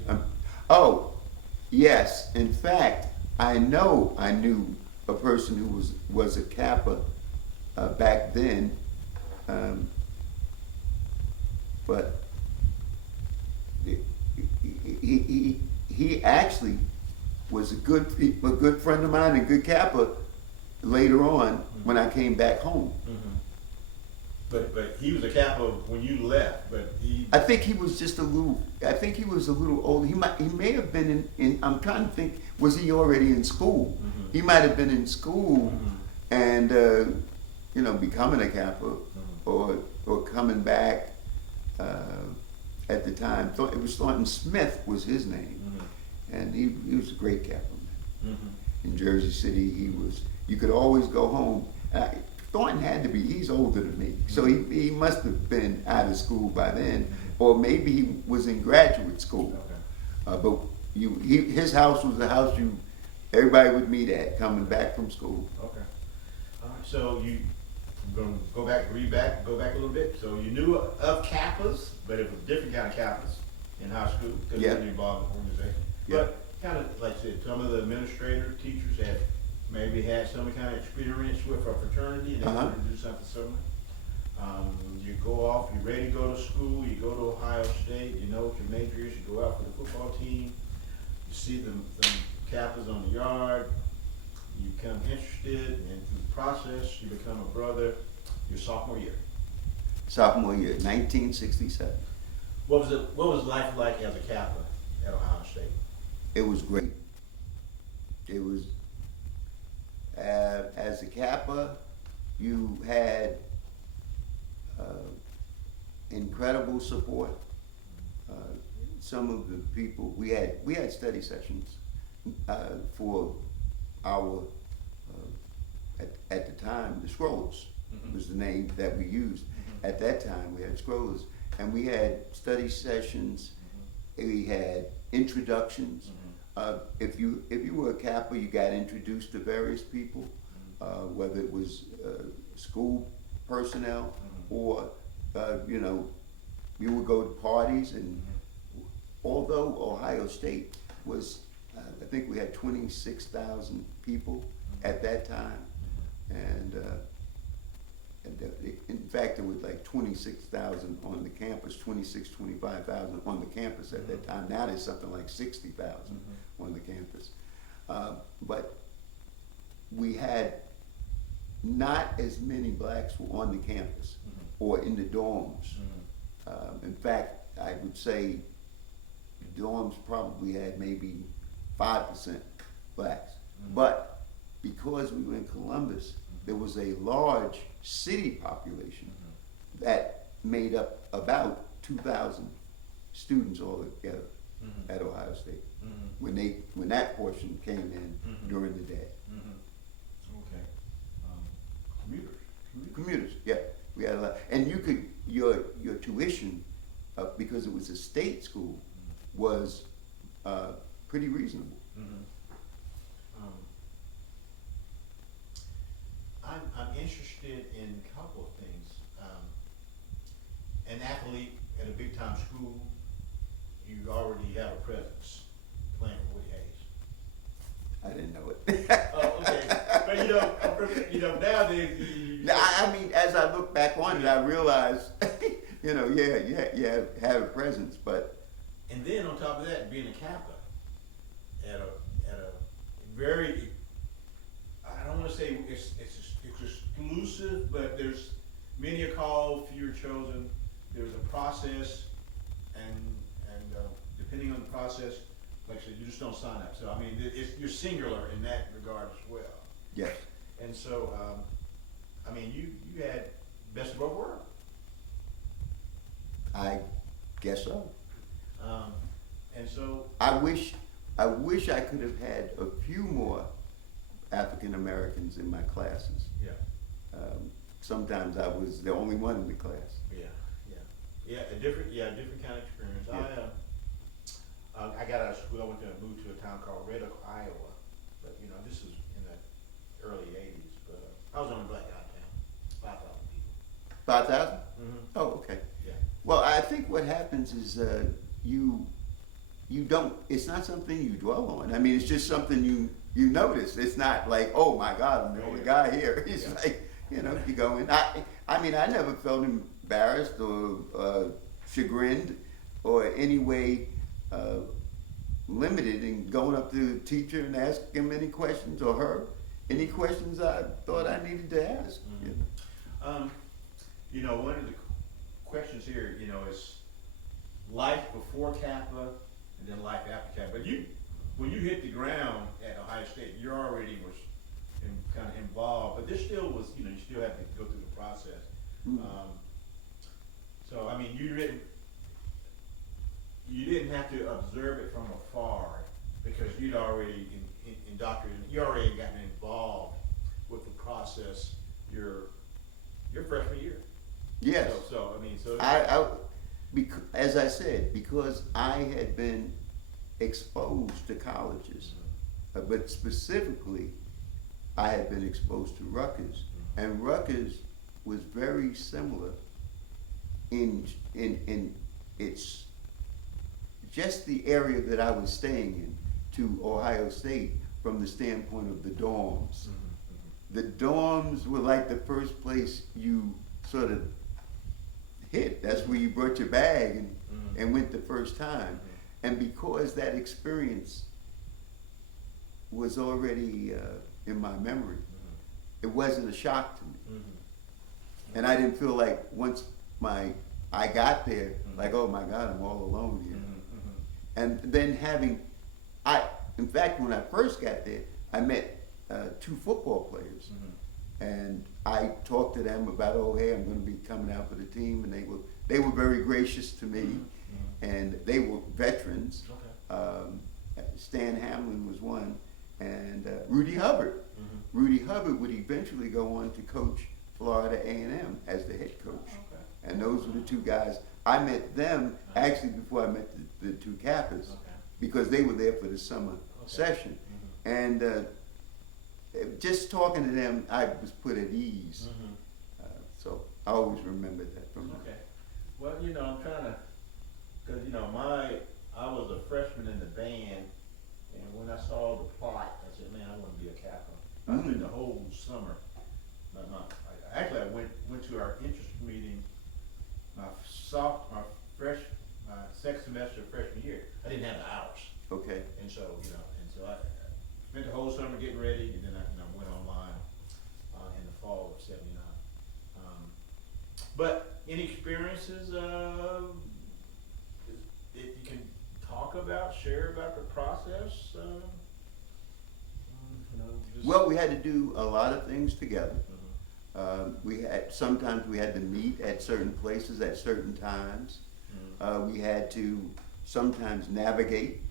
oh, yes, in fact, I knew a person who was a Kappa back then, um, but he, he actually was a good friend of mine and good Kappa later on when I came back home. But he was a Kappa when you left, but he. I think he was just a little. I think he was a little older. He may have been in. I'm trying to think. Was he already in school? He might have been in school, and becoming a Kappa, or coming back. At the time, it was Thornton Smith was his name, and he was a great Kappa man. In Jersey City, he was. You could always go home. Thornton had to be. He's older than me, so he must have been out of school by then, or maybe he was in graduate school. But his house was the house everybody would meet at coming back from school. Okay. All right. So I'm gonna go back a little bit. So you knew of Kappas, but it was different kind of Kappas in high school because you were involved in the organization. Yeah. But kind of like I said, some of the administrators, teachers maybe had some kind of experience with a fraternity, and they wanted to do something similar. You go off, you're ready to go to school, you go to Ohio State, you know what your major is, you go out for the football team, you see them Kappas on the yard, you become interested, and through the process, you become a brother your sophomore year. Sophomore year, 1967. What was life like as a Kappa at Ohio State? It was great. It was, as a Kappa, you had incredible support. Some of the people, we had study sessions for our, at the time, the Scrollers was the name that we used. At that time, we had Scrollers, and we had study sessions, we had introductions. If you were a Kappa, you got introduced to various people, whether it was school personnel or you would go to parties. And although Ohio State was, I think we had 26,000 people at that time, and in fact there was like 26,000 on the campus, 25,000 on the campus at that time. Now there's something like 60,000 on the campus. But we had not as many blacks were on the campus or in the dorms. In fact, I would say the dorms probably had maybe 5% blacks. But because we were in Columbus, there was a large city population that made up about 2,000 students altogether at Ohio State when that portion came in during the day. Okay. Commuters, yeah. We had a lot, and you could your tuition, because it was a state school, was pretty reasonable. I'm interested in a couple of things. An athlete at a big time school, you already have a presence playing for Woody Hayes. I didn't know it. Oh, okay. But nowadays. I mean, as I look back on it, I realize, you have a presence, but. And then on top of that, being a Kappa at a very, I don't want to say it's exclusive, but there's many are called, few are chosen. There's a process, and depending on the process, like I said, you just don't sign up. So I mean, you're singular in that regard as well. Yes. And so, I mean, you had best of both worlds. I guess so. And so I wish I could have had a few more African Americans in my classes. Yeah. Sometimes I was the only one in the class. Yeah, a different kind of experience. Yeah. I got out of school. I moved to a town called Red Oak, Iowa. But this is in the early '80s. But I was the only black guy in town. 5,000 people. 5,000? Oh, okay. Yeah. Well, I think what happens is you don't, it's not something you dwell on. I mean, it's just something you notice. It's not like, oh my God, I'm the only guy here. It's like, you know, you go in. I mean, I never felt embarrassed or chagrined or any way limited in going up to the teacher and asking him any questions or her any questions I thought I needed to ask. Mm-hmm. You know? You know, one of the questions here, you know, is life before Kappa and then life after Kappa. But when you hit the ground at Ohio State, you already was kind of involved, but this still was, you know, you still have to go through the process. Mm-hmm. So, I mean, you didn't have to observe it from afar because you'd already indoctrinated, you already gotten involved with the process your freshman year. Yes. So I mean, as I said, because I had been exposed to colleges, but specifically, I had been exposed to Rutgers, and Rutgers was very similar in its just the area that I was staying in to Ohio State from the standpoint of the dorms. The dorms were like the first place you sort of hit. That's where you brought your bag and went the first time. And because that experience was already in my memory, it wasn't a shock to me. And I didn't feel like once I got there, like, oh my God, I'm all alone here. And then in fact, when I first got there, I met 2 football players. And I talked to them about, oh, hey, I'm going to be coming out for the team, and they were very gracious to me, and they were veterans. Stan Hamlin was one, and Rudy Hubbard. Rudy Hubbard would eventually go on to coach Florida A&M as the head coach, and those were the 2 guys. I met them actually before I met the 2 Kappas, because they were there for the summer session, and. Just talking to them, I was put at ease. So I always remembered that from them. Okay. Well, you know, I'm trying to, because, you know, I was a freshman in the band, and when I saw the plot, I said, man, I want to be a Kappa. I spent the whole summer. Actually, I went to our interest meeting my second semester of freshman year. I didn't have the hours. Okay. And so, you know, I spent the whole summer getting ready, and then I went online in the fall of '79. But any experiences that you can talk about, share about the process? You know, Well, we had to do a lot of things together. Sometimes we had to meet at certain places at certain times. We had to sometimes navigate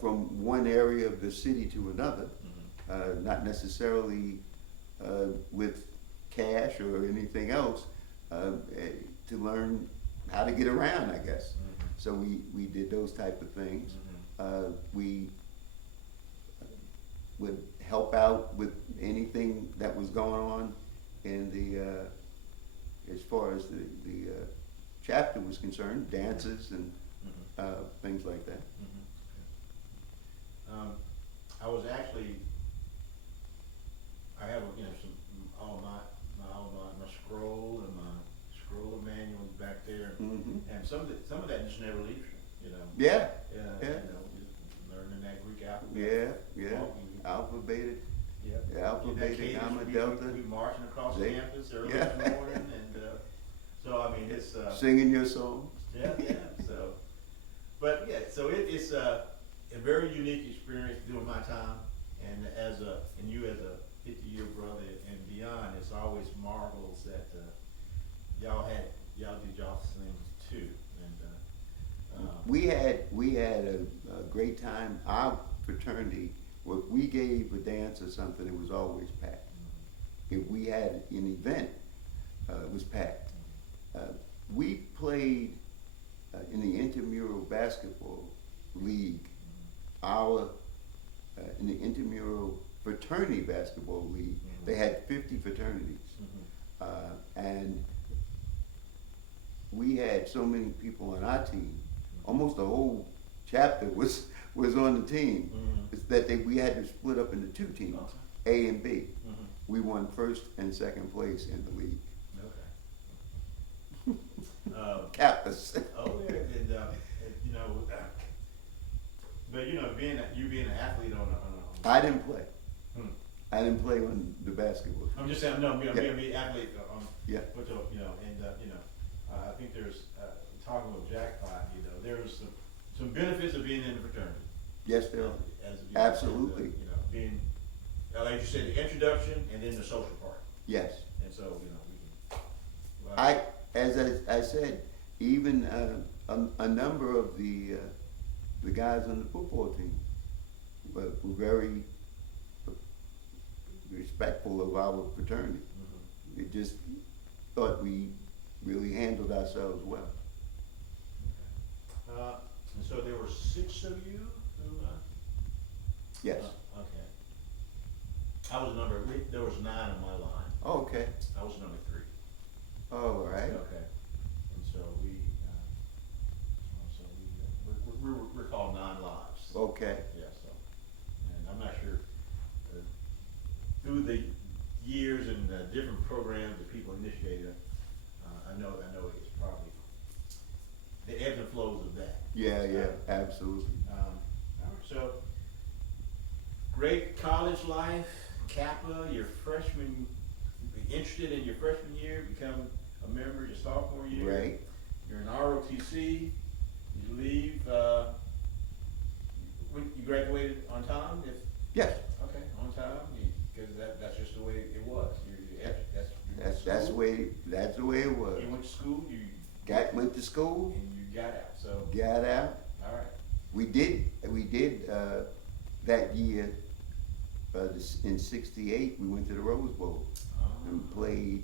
from one area of the city to another, not necessarily with cash or anything else, to learn how to get around, I guess. So we did those type of things. We would help out with anything that was going on in as far as the chapter was concerned, dances and things like that. I have, you know, all my scroll and my scroll of manuals back there, and some of that just never leaves you, you know. Yeah. You know, learning that Greek alphabet. Yeah. Alpha, beta. Yeah. Alpha, beta, gamma, delta. We marching across Zeta. campus early in the morning, and so I mean it's singing your song. Yeah. So, but yeah, so it's a very unique experience doing my time, and you as a 50-year brother and beyond, it's always marvels that y'all did y'all's things too, and we had a great time. Our fraternity, if we gave a dance or something, it was always packed. If we had an event, it was packed. We played in the intramural basketball league. In the intramural fraternity basketball league, they had 50 fraternities, and we had so many people on our team, almost the whole chapter was on the team. It's that we had to split up into two teams, A and B. We won first and second place in the league. Okay. Kappas. Oh yeah, and you know, but you know, you being an athlete on a I didn't play. Hmm. I didn't play on the basketball. I'm just saying, no, I'm being an athlete on, Yeah. which, you know, and, you know, I think there's, talking about jackpot, you know, there's some benefits of being in the fraternity. Yes, there are. As, you know, Absolutely. as, you know, being, like you said, the introduction and then the social part. Yes. And so, you know, we can. As I said, even a number of the guys on the football team were very respectful of our fraternity. We just thought we really handled ourselves well. And so there were 6 of you who, Yes. okay. I was there was 9 on my line. Oh, okay. I was number 3. All right. Okay. And so we're called 9 lives. Okay. Yeah, so, and I'm not sure, through the years and different programs that people initiated, I know it's probably the ebbs and flows of that. Yeah, absolutely. All right, so, great college life, Kappa, your freshman, interested in your freshman year, become a member your sophomore year. Right. You're in ROTC, you leave, when you graduated on time? Yes. Okay, on time, because that's just the way it was. That's the way it was. You went to school, you Went to school. and you got out, so, Got out. all right. We did that year, in '68, we went to the Rose Bowl and played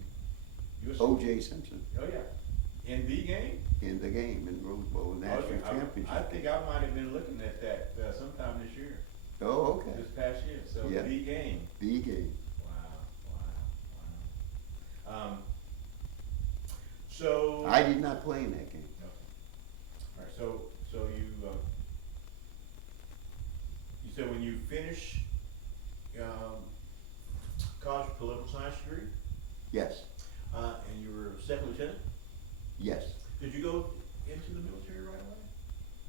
You was- O.J. Simpson Oh, yeah. In the game? in the game in the Rose Bowl National Okay, Championship. I think I might have been looking at that sometime this year, Oh, okay. this past year, so Yeah. the game. The game. Wow. So. I did not play in that game. Okay. All right, so you said when you finish, college political science degree, Yes. and you were second lieutenant, Yes. did you go into the military right away?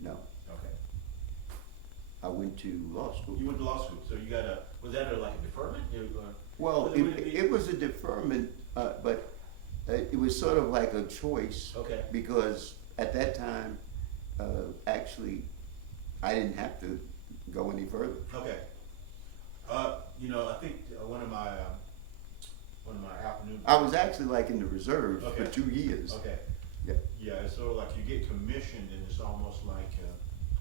No. Okay. I went to law school. You went to law school, so you got was that like a deferment? Well, would it be- it was a deferment, but it was sort of like a choice. Okay. Because at that time, actually, I didn't have to go any further. Okay. You know, I think one of my afternoon. I was actually like in the reserves Okay. for 2 years. Okay. Yeah. Yeah, it's sort of like you get commissioned and it's almost like,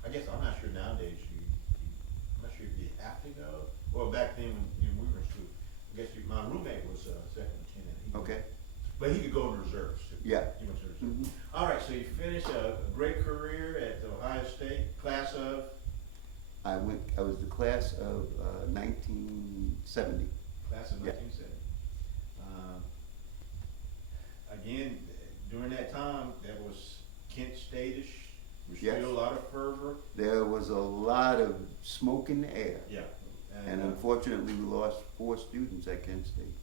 I guess, I'm not sure nowadays I'm not sure if you have to go. Well, back then when we were in school, I guess my roommate was second lieutenant. Okay. But he could go in the reserves too. Yeah. He went to the reserves. Mhm. All right, so you finished a great career at Ohio State, class of? I was the class of 1970. Class of Yeah. 1970. Again, during that time, that was Kent State-ish, was Yes. still a lot of fervor. There was a lot of smoke in the air. Yeah. And unfortunately, we lost 4 students at Kent State.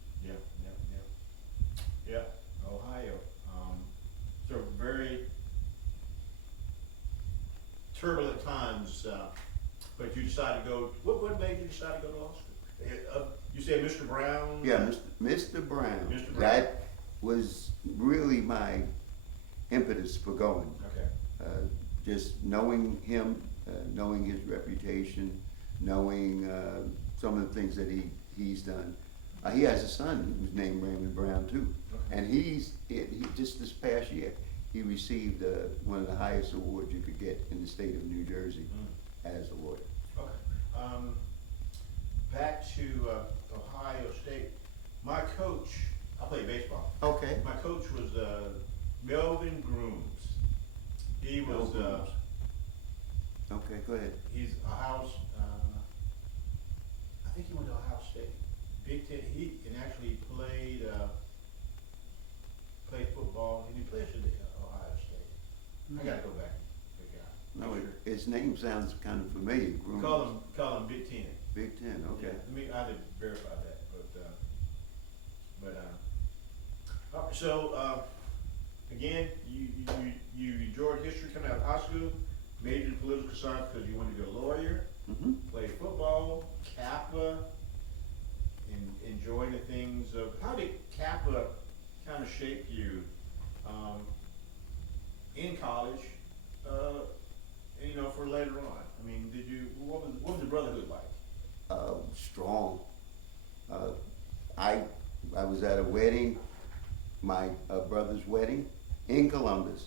Yeah, Ohio. So very turbulent times, but you decided to go, what made you decide to go to law school? You said Mr. Brown? Yeah, Mr. Brown. Mr. Brown. That was really my impetus for going. Okay. Just knowing him, knowing his reputation, knowing some of the things that he's done. He has a son who's named Raymond Brown too. Okay. And he just this past year, he received one of the highest awards you could get in the state of New Jersey as a lawyer. Okay. Back to Ohio State. My coach, I played baseball. Okay. My coach was Melvin Grooms. He was, Grooms. Okay, go ahead. he's Ohio, I think he went to Ohio State. Big Ten, he actually played football, and he played for Ohio State. I gotta go back and figure out. No, his name sounds kind of familiar. Greene. Call him Big Ten. Big Ten, okay. Yeah, I didn't verify that, so, again, you enjoyed history coming out of high school, majored in political science because you wanted to be a lawyer, Mm-hmm. played football, Kappa, enjoying the things of, how did Kappa kind of shape you, in college, for later on? I mean, what was the brotherhood like? Strong. I was at a wedding, my brother's wedding in Columbus,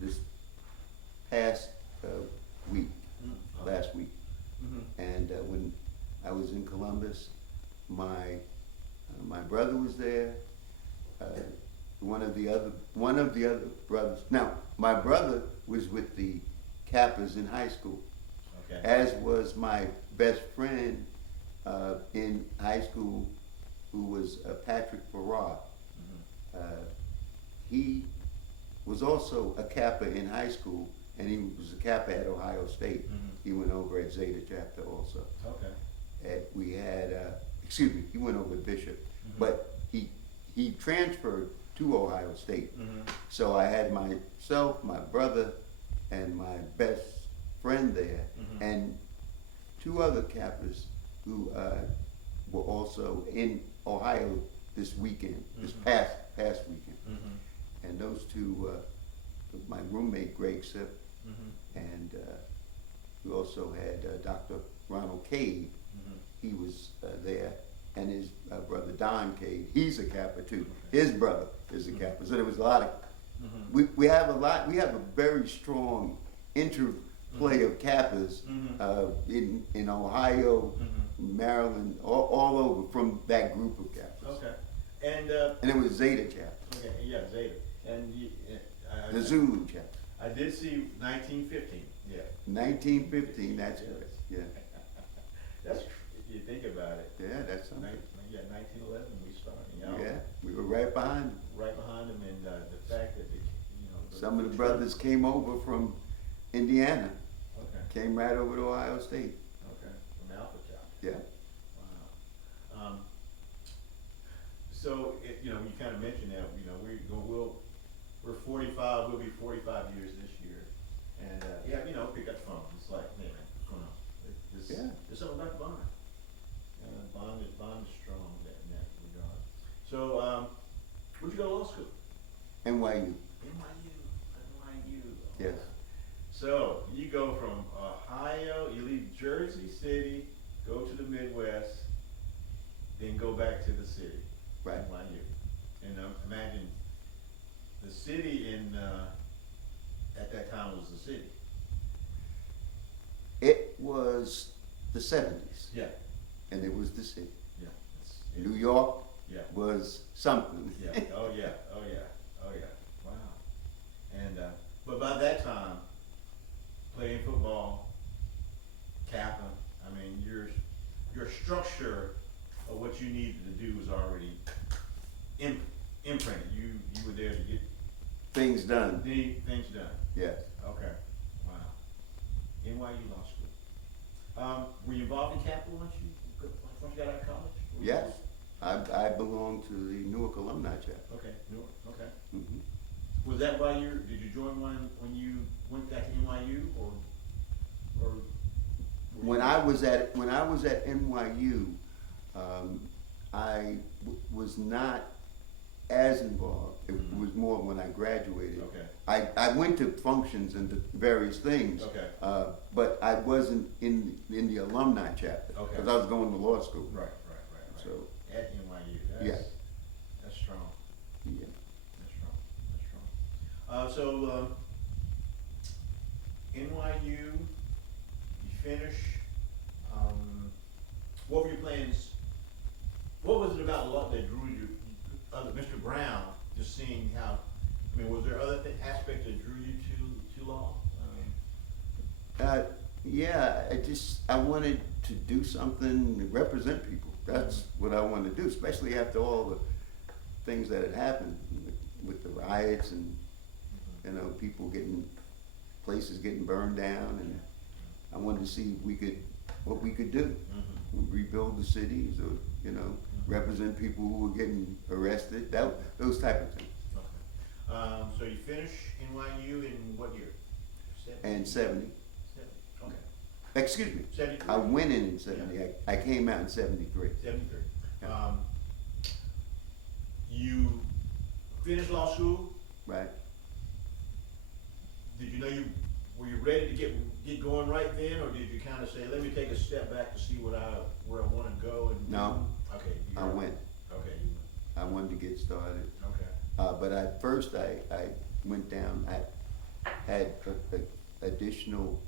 this past week, last week. Mm-hmm. And when I was in Columbus, my brother was there. One of the other brothers. Now, my brother was with the Kappas in high school, Okay. as was my best friend in high school, who was Patrick Farrar. Mm-hmm. He was also a Kappa in high school, and he was a Kappa at Ohio State. Mhm. He went over at Zeta chapter also. Okay. We had, he went over at Bishop, Mhm. but he transferred to Ohio State. Mm-hmm. So I had myself, my brother, and my best friend there, Mhm. and two other Kappas who were also in Ohio this weekend, this Mhm. past weekend. Mm-hmm. And those two, my roommate Greg Sip, Mm-hmm. and we also had Dr. Ronald Cade. Mm-hmm. He was there, and his brother Don Cade. He's a Kappa too. Okay. His brother is a Kappa. So there was a lot of. Mm-hmm. We have a very strong interplay of Kappas Mhm. in Ohio, Mhm. Maryland, all over from that group of Kappas. Okay. And And it was Zeta chapter, okay, yeah, Zeta. And the Zulu chapter. I did see 1915. Yeah. 1915. That's Yes. correct. Yeah, That's you think about it. yeah, that's something. Yeah, 1911 we started. You know, Yeah, we were right behind them. right behind them, and the fact that Some of the brothers came over from Indiana, Okay. came right over to Ohio State. Okay. From Alpha Chapter. Yeah. Wow. So you kind of mentioned that we're 45. We'll be 45 years this year, and pick up the phone. It's like, hey man, what's going on? There's something about the bond. Bond is strong in that regard. So, where'd you go to law school? NYU. NYU. Yes. So you go from Ohio, you leave Jersey City, go to the Midwest, then go back to the city. Right. NYU. And imagine the city at that time was the city. It was the 70s, Yeah. and it was the city. Yeah. New York Yeah. was something. Yeah. Oh yeah. Oh yeah. Oh yeah. Wow. And but by that time, playing football, Kappa. I mean, your structure of what you needed to do was already imprinted. You were there to get Things done. things done. Yes. Okay. Wow. NYU Law School. Were you involved in Kappa once you got out of college? Yes. I belong to the Newark Alumni Chapter. Okay. Okay. Mm-hmm. Was that why did you join one when you went back to NYU or When I was at NYU, I was not as involved. It Mhm. was more when I graduated. Okay. I went to functions and to various things. Okay. But I wasn't in the alumni chapter Okay. because I was going to law school. Right. So At NYU, Yeah. that's strong. yeah. That's strong. So NYU, you finish. What were your plans? What was it about law that drew you? Mr. Brown, just seeing how. I mean, was there other aspects that drew you to law? Yeah, I wanted to do something to represent people. That's what I wanted to do, especially after all the things that had happened with the riots and people getting place is getting burned down, and I wanted to see what we could do. Rebuild the cities, or, you know, represent people who were getting arrested, those type of things. Okay. So you finished NYU in what year? And 70. Okay. Excuse me. 73. I went in 70. Yeah. I came out in 73. 73. Yeah. You finished law school. Right. Did you know were you ready to get going right then, or did you kind of say, let me take a step back to see where I want to go? And No. Okay. I went. Okay. I wanted to get started. Okay. But at first I went down, I had additional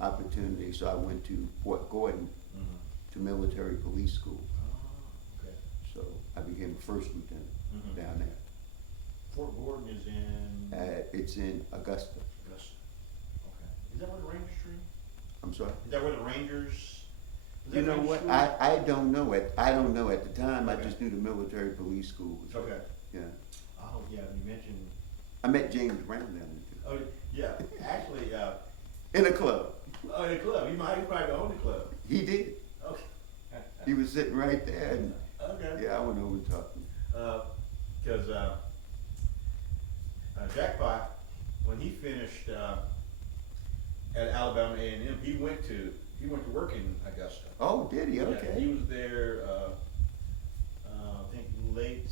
opportunities, so I went to Fort Gordon to military police school. Oh, okay. So I became a first lieutenant down there. Fort Gordon is in? It's in Augusta. Augusta. Okay. Is that where the Rangers train? I'm sorry? Is that where the Rangers? You know what? I don't know I don't know at the time. Okay. I just knew the military police school was Okay. Yeah. Oh, yeah, you mentioned. I met James Brown down there Oh, yeah, actually, too. In a club. oh, the club, he probably owned the club. He did. Okay. He was sitting right there, and Okay. yeah, I went over and talked to him. Because Jackpot, when he finished at Alabama A&M, he went to work in Augusta. Oh, did he? Yeah, Okay. he was there, I think late,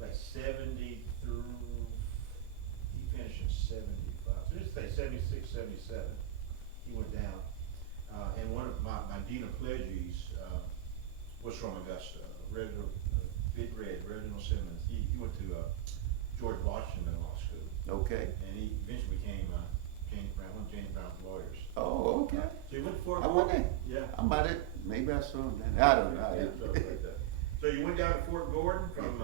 like 70 through, he finished in 75, so just say 76, 77, he went down. And one of my dean of pledges was from Augusta, Reginald Simmons. He went to George Washington Law School, Okay. and he eventually became one of James Brown's lawyers. Oh, okay. So you went to Fort I Gordon? went Yeah. I might have, maybe I saw him then. I don't know. Yeah, something like that. So you went down to Fort Gordon from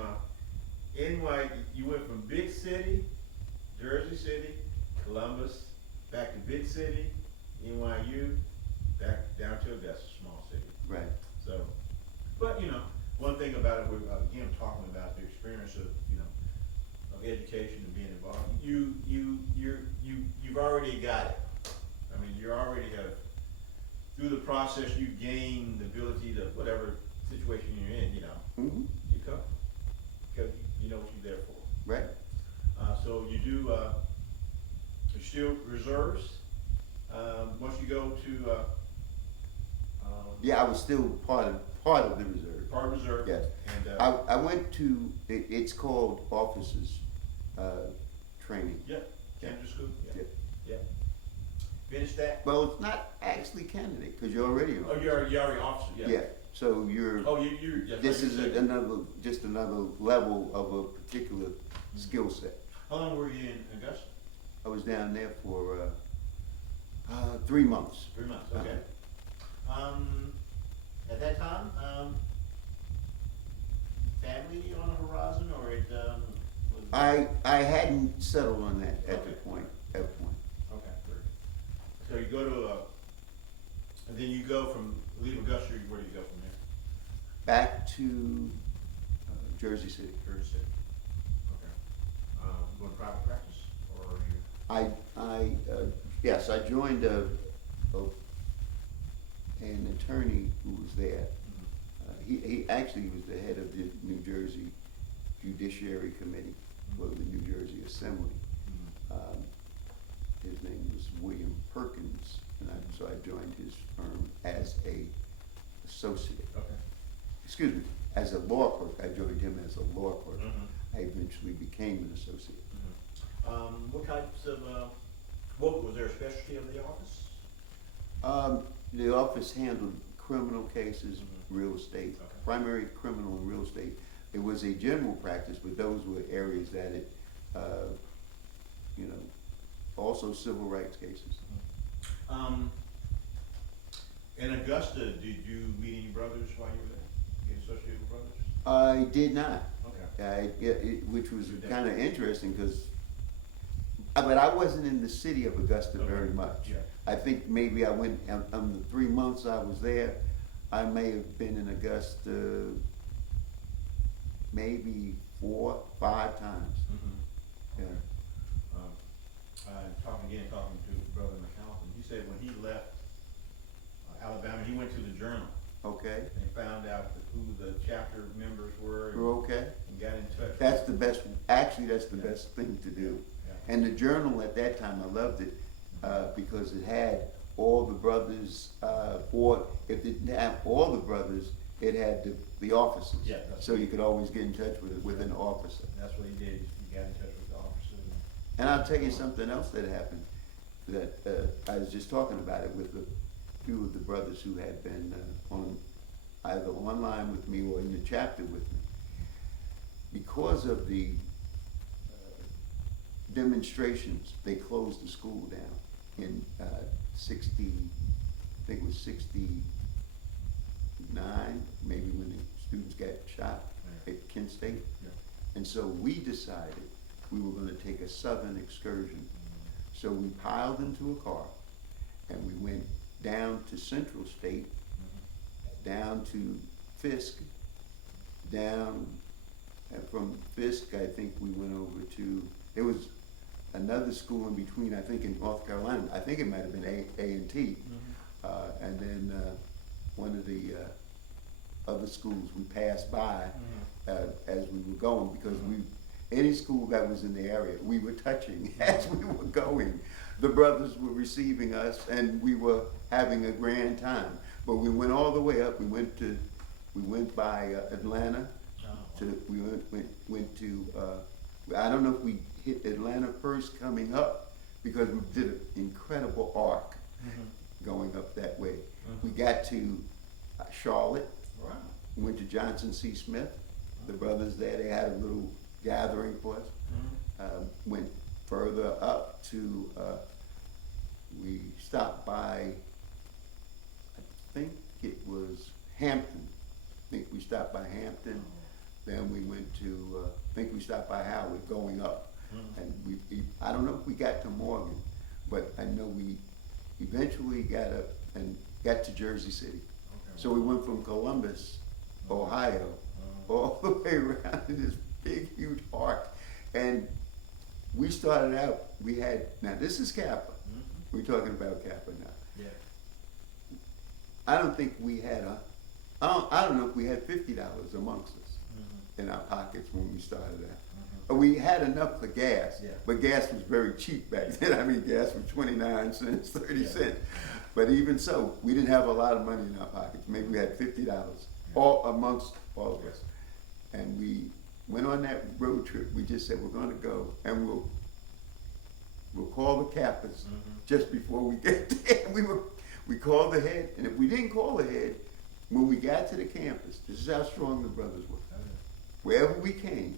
NY. You went from big city, Jersey City, Columbus, back to big city, NYU, back down to Augusta, small city. Right. So, but you know, one thing about it, we're again talking about the experience of of education and being involved. You've already got it. I mean, you already have, through the process, you gain the ability to, whatever situation you're in, Mm-hmm. you come, because you know what you're there for. Right. So you do, you're still reserves, once you go to, Yeah, I was still part of the reserve. part of reserve. Yes. And, I went to, it's called officers training. yeah, candidate school, Yeah. yeah. Finished that? Well, it's not actually candidate, because you're already an Oh, officer. you're already officer, yeah. Yeah, so you're, Oh, you're, that's this right, is you said. another level of a particular skill set. How long were you in Augusta? I was down there for 3 months. 3 months, okay. At that time, family on the horizon, or it, was? I hadn't settled on that at the Okay. point. Okay, great. So you go to, and then you go leave Augusta, where do you go from there? Back to Jersey City. Jersey City. Okay. Going private practice, or are you? Yes, I joined an attorney who was there. He actually was the head of the New Jersey Judiciary Committee for the New Jersey Assembly. His name was William Perkins, and so I joined his firm as a associate. Okay. Excuse me, as a law clerk. I joined him as a law clerk. Mm-hmm. I eventually became an associate. What types of, what was there a specialty of the office? The office handled criminal cases, Mhm. real estate, Okay. primary criminal and real estate. It was a general practice, but those were areas that it, also civil rights cases. In Augusta, did you meet any brothers while you were there? Get associated with brothers? I did not, Okay. which was You did. kind of interesting, because, but I wasn't in the city of Augusta very Okay. much. Yeah. I think maybe I went, on the 3 months I was there, I may have been in Augusta maybe 4, 5 times. Mm-hmm. Yeah. talking to Brother McAlpin, he said when he left Alabama, he went to the Journal Okay, and found out who the chapter members were okay. and got in touch. That's the best, actually, that's the Yeah. best thing to do. Yeah. And the Journal at that time, I loved it, because it had all the brothers, or if it didn't have all the brothers, it had the officers. Yeah, that's So you could always get in touch with an officer. That's what he did, he got in touch with the officer. And I'll tell you something else that happened, that, I was just talking about it with a few of the brothers who had been, on, either online with me or in the chapter with me. Because of the demonstrations, they closed the school down in 60, I think it was 69, maybe when the students got shot at Kent State. Yeah. And so we decided we were gonna take a southern excursion. So we piled into a car and we went down to Central State, down to Fisk, down, and from Fisk, I think we went over to, there was another school in between, I think in North Carolina, I think it might have been A&T. And then one of the other schools we passed by as we were going, because any school that was in the area, we were touching as we were going. The brothers were receiving us and we were having a grand time. But we went all the way up, we went by Atlanta, we went to, I don't know if we hit Atlanta first coming up, because we did an incredible arc going up that way. We got to Charlotte, Wow. went to Johnson C. Smith, the brothers there, they had a little gathering for us. Went further up to, we stopped by, I think it was Hampton. I think we stopped by Hampton. Then we went to, I think we stopped by Howard going up. And I don't know if we got to Morgan, but I know we eventually got up and got to Jersey City. Okay. So we went from Columbus, Ohio, all the way around in this big, huge arc. And we started out, we had, now this is Kappa. We're talking about Kappa now. Yeah. I don't think we had I don't know if we had $50 amongst us in our pockets when we started out. We had enough for gas, but gas was very cheap back then. I mean, gas was 29 cents, 30 cents. But even so, we didn't have a lot of money in our pockets. Maybe we had $50, all amongst all of us. And we went on that road trip. We just said, we're gonna go and we'll call the Kappas just before we get there. We called the head, and if we didn't call the head, when we got to the campus, this is how strong the brothers were. Wherever we came,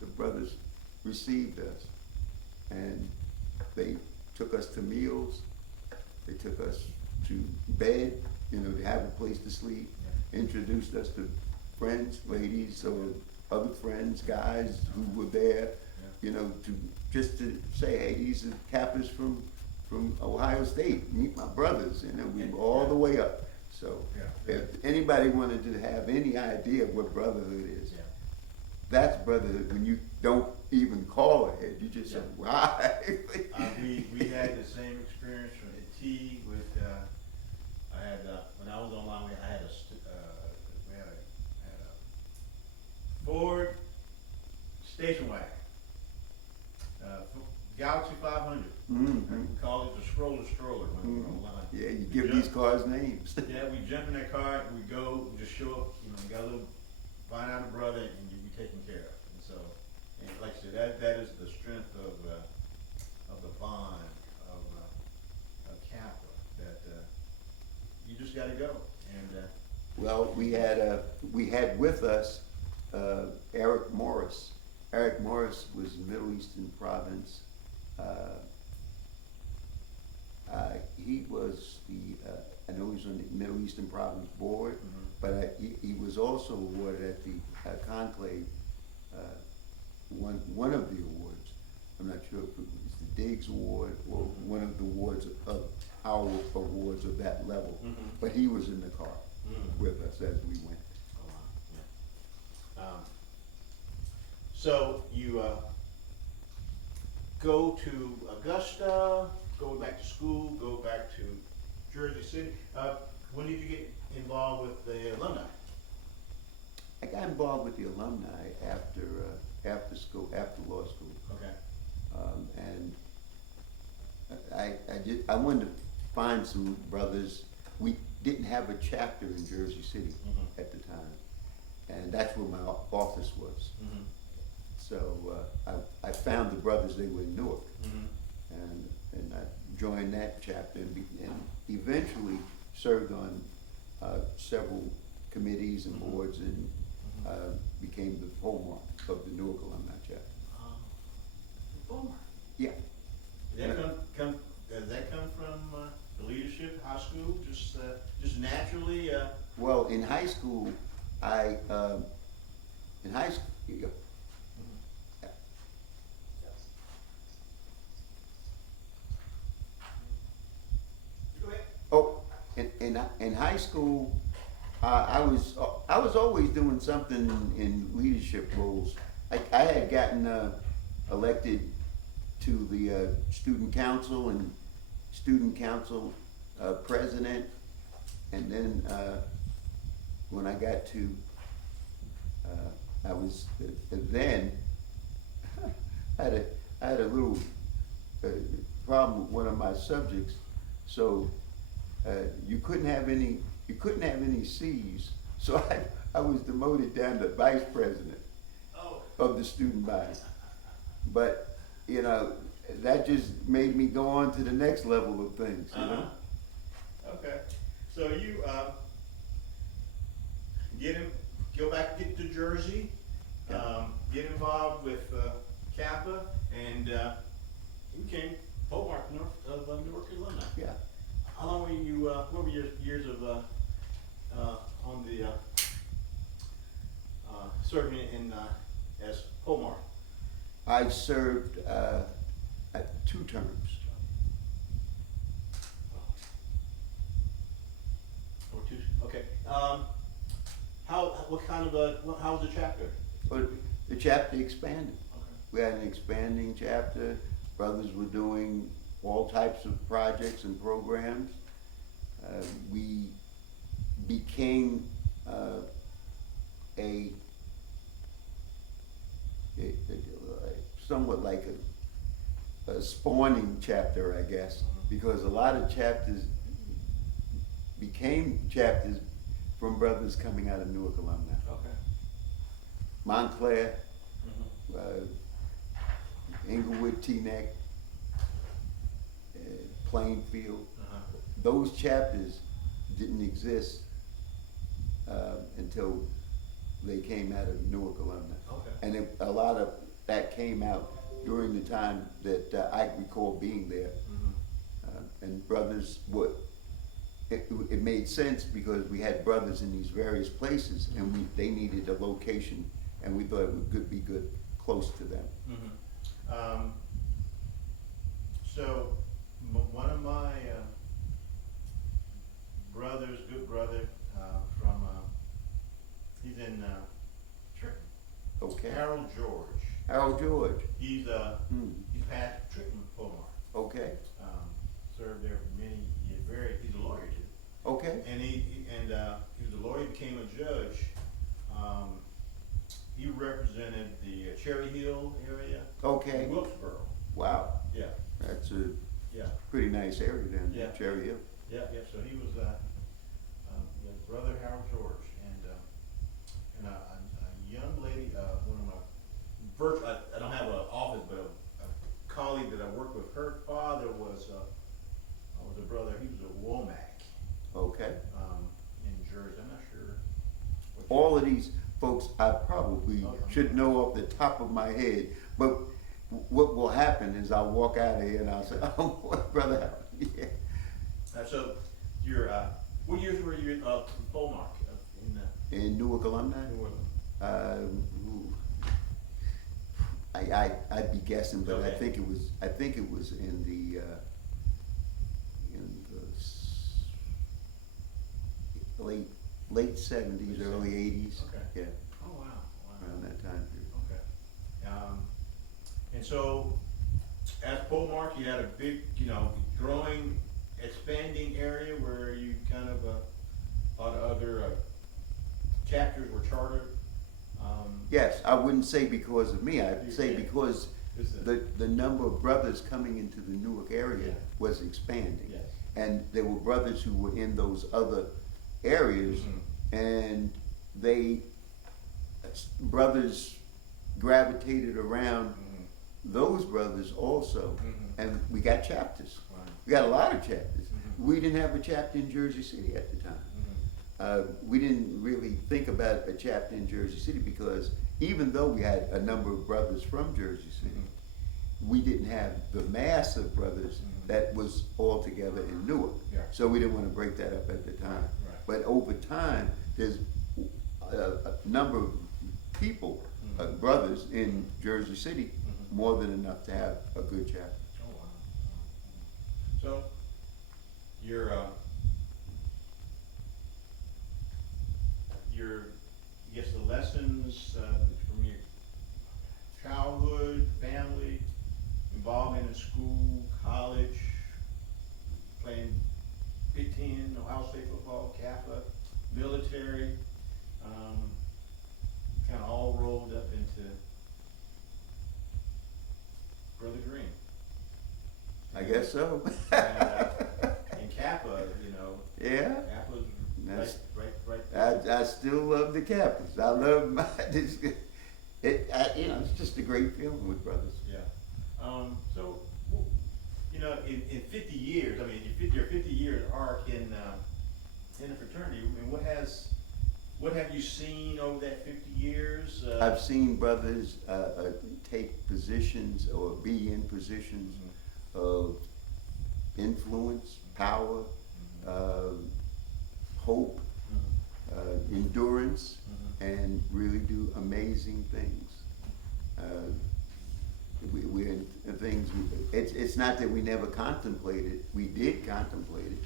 the brothers received us, and they took us to meals, they took us to bed, you know, to have a place to sleep, introduced us to friends, ladies, or other friends, guys who were there, you know, just to say, hey, these are Kappas from Ohio State, meet my brothers, you know, we were all the way up. So if anybody wanted to have any idea of what brotherhood is, that's brotherhood when you don't even call ahead, you just say, why? We had the same experience from T with, I had, when I was online, I had we had a Ford station wagon, Galaxy 500. We called it the stroller when we were online. Yeah, you give these cars names. Yeah, we jump in that car, we go, we just show up, you know, got a little, find out a brother, and you be taken care of. And so, and like I said, that is the strength of the bond of Kappa, that you just got to go. And well, we had with us Eric Morris. Eric Morris was Middle Eastern province. He was I know he was on the Middle Eastern Province Board, but he was also awarded at the conclave one of the awards. I'm not sure if it was the Diggs Award or one of the awards of our awards of that level, but he was in the car with us as we went. so you go to Augusta, go back to school, go back to Jersey City. When did you get involved with the alumni? I got involved with the alumni after school, after law school. Okay. And I wanted to find some brothers. We didn't have a chapter in Jersey City at the time, and that's where my office was. So I found the brothers. They were in Newark, and I joined that chapter and eventually served on several committees and boards and became the hallmark of the Newark Alumni Chapter. Hallmark. Yeah. Does that come from the leadership, high school, just naturally? Well, in high school, here you go. Go ahead. Oh, in high school, I was always doing something in leadership roles. I had gotten elected to the student council and student council president, and then when I got to, I was then I had a little problem with one of my subjects, so you couldn't have any C's, so I was demoted down to vice president of the student body. But you know, that just made me go on to the next level of things. You know. Okay. So you get to Jersey, get involved with Kappa, and you became hallmark of Newark alumni. Yeah. How long were you? What were your years of on the serving in as hallmark? I served 2 terms. Or 2. Okay. What kind of how was the chapter? But the chapter expanded. Okay. We had an expanding chapter. Brothers were doing all types of projects and programs. We became somewhat like a spawning chapter, I guess, because a lot of chapters became chapters from brothers coming out of Newark alumni. Okay. Montclair, Inglewood, Teaneck, Plainfield. Those chapters didn't exist until they came out of Newark alumni. Okay. And a lot of that came out during the time that I recall being there. And brothers it made sense because we had brothers in these various places, and they needed a location, and we thought it would be good close to them. So one of my brothers, good brother, from he's in Trenton. Okay. Harold George. Harold George. He's past Trenton hallmark. Okay. Served there for many years. He's a lawyer too. Okay. And he was a lawyer, became a judge. He represented the Cherry Hill area. Okay. Wilkesboro. Wow. Yeah. That's a Yeah. pretty nice area then. Yeah. Cherry Hill. Yeah. So he was brother Harold George, and a young lady, one of my I don't have an office, but a colleague that I worked with. Her father was a brother. He was a Womack. Okay. In Jersey. I'm not sure. All of these folks I probably should know off the top of my head, but what will happen is I'll walk out of here and I'll say, oh, brother Harold. Yeah. So you're what years were you in hallmark In Newark alumni? New Orleans? I'd be guessing, but Okay. I think it was in the late 70s, early 80s. Okay. Yeah, Oh wow. around that time period. Okay. And so at Polemark, you had a big, growing, expanding area where you kind of, a lot of other chapters were chartered. Yes, I wouldn't say because of me, I'd say Yeah. because the number of brothers coming into the Newark area Yeah. was expanding. Yes. And there were brothers who were in those other areas, and brothers gravitated around those brothers also, and we got chapters. Right. We got a lot of chapters. We didn't have a chapter in Jersey City at the time. We didn't really think about a chapter in Jersey City because even though we had a number of brothers from Jersey City, we didn't have the mass of brothers that was all together in Newark. Yeah. So we didn't want to break that up at the time. Right. But over time, there's a number of people, brothers in Jersey City, more than enough to have a good chapter. Oh, wow. So, I guess the lessons from your childhood, family, involvement in school, college, playing Big Ten, Ohio State football, Kappa, military, kind of all rolled up into Brother Greene. I guess so. And Kappa, Yeah. Kappa's That's- right. I still love the Kappas. I love my, it's just a great feeling with brothers. Yeah. So, in 50 years, I mean, your 50 years arc in the fraternity, I mean, what have you seen over that 50 years? I've seen brothers take positions or be in positions of influence, power, hope, endurance, and really do amazing things. We're in things, it's not that we never contemplated, we did contemplate it,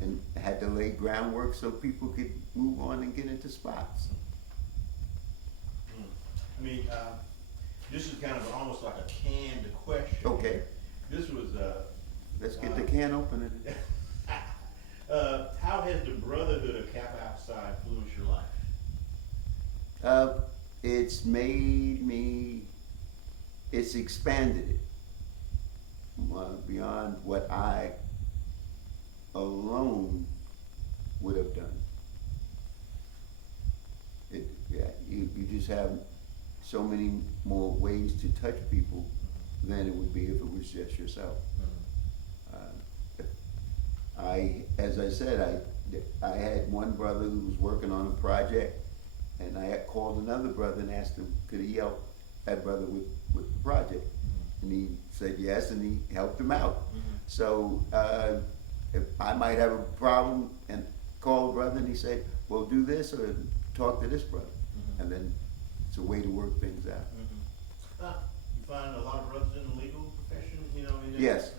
and had to lay groundwork so people could move on and get into spots. I mean, this is kind of almost like a canned question. Okay, This was, let's get the can opener. how has the brotherhood of Kappa Outside influenced your life? It's made me, it's expanded it beyond what I alone would have done. You just have so many more ways to touch people than it would be if it was just yourself. As I said, I had one brother who was working on a project, and I had called another brother and asked him, could he help that brother with the project? And he said yes, and he helped him out. So if I might have a problem and call a brother and he said, well, do this or talk to this brother. And then it's a way to work things out. You find a lot of brothers in the legal profession, Yes,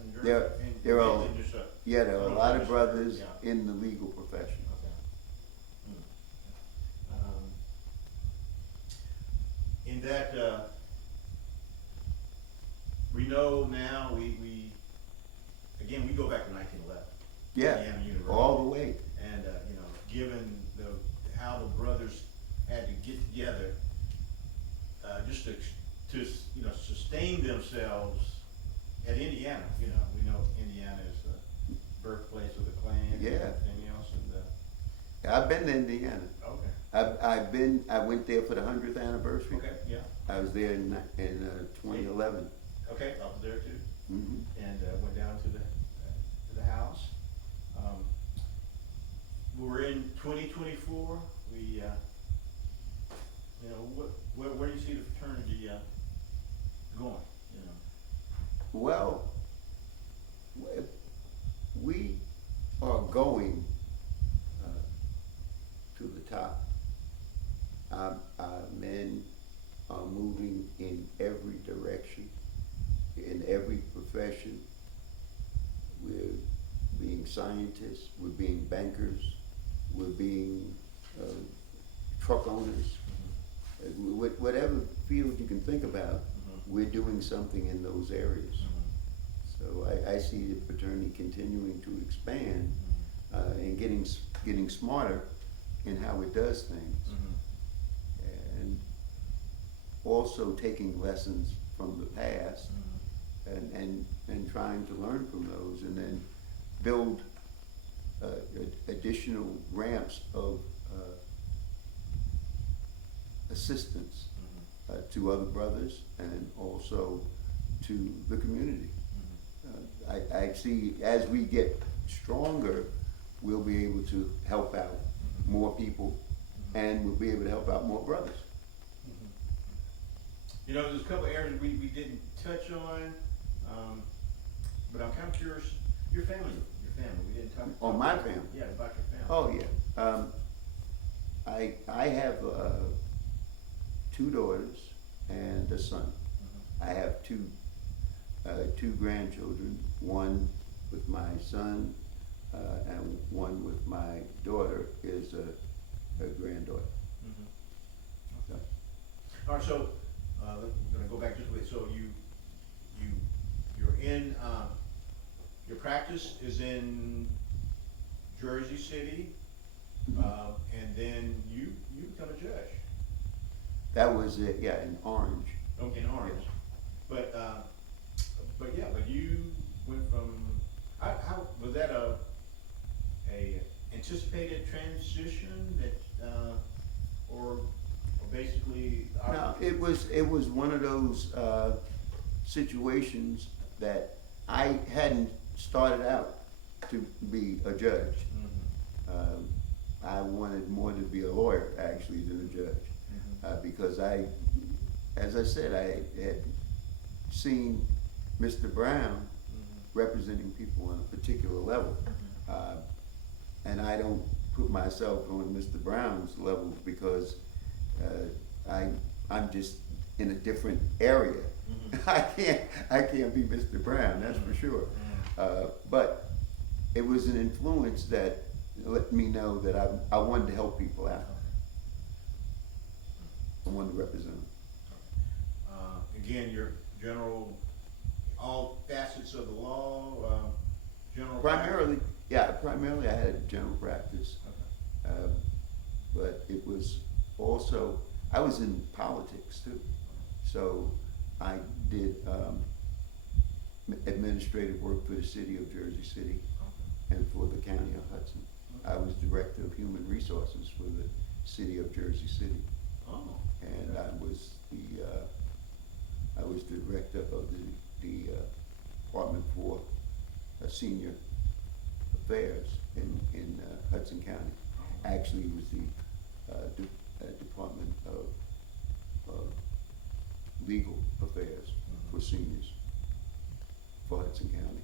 there are a lot of brothers in the legal profession. In that, we know now, we go back to 1911. Yeah, Indiana University. all the way. And, given how the brothers had to get together, just to sustain themselves at Indiana, we know Indiana is the birthplace of the Klan and Yeah. everything else, and, I've been to Indiana. okay, I went there for the 100th anniversary. okay, yeah, I was there in 2011. okay, I was there too, Mhm. and, went down to the house. We're in 2024, where do you see the fraternity, going, Well, we are going to the top. Our men are moving in every direction, in every profession. We're being scientists, we're being bankers, we're being truck owners. Whatever field you can think about, we're doing something in those areas. So I see the fraternity continuing to expand and getting smarter in how it does things. And also taking lessons from the past and trying to learn from those, and then build additional ramps of assistance to other brothers and also to the community. I see as we get stronger, we'll be able to help out more people, and we'll be able to help out more brothers. You know, there's a couple areas we didn't touch on, but I'm kind of curious, your family, we didn't talk. Oh, my family? Yeah, about your family. Oh, yeah. I have 2 daughters and a son. I have two grandchildren, one with my son, and one with my daughter is a granddaughter. Okay. All right, so, we're gonna go back just a bit, so you're in, your practice is in Jersey City, and then you become a judge. That was it, yeah, in Orange. Okay, in Orange. Yes. But you went from, how was that a anticipated transition that, or basically? No, it was one of those situations that I hadn't started out to be a judge. I wanted more to be a lawyer actually than a judge, because as I said, I had seen Mr. Brown representing people on a particular level, and I don't put myself on Mr. Brown's level because I'm just in a different area. I can't be Mr. Brown, that's for sure. But it was an influence that let me know that I wanted to help people out. I wanted to represent them. Again, your general, all facets of the law, general. Primarily I had a general practice. Okay. But it was also, I was in politics too. So I did administrative work for the city of Jersey City and for the county of Hudson. I was director of human resources for the city of Jersey City. Oh. And I was the director of the Department for Senior Affairs in Hudson County. Actually, it was the Department of Legal Affairs for seniors for Hudson County.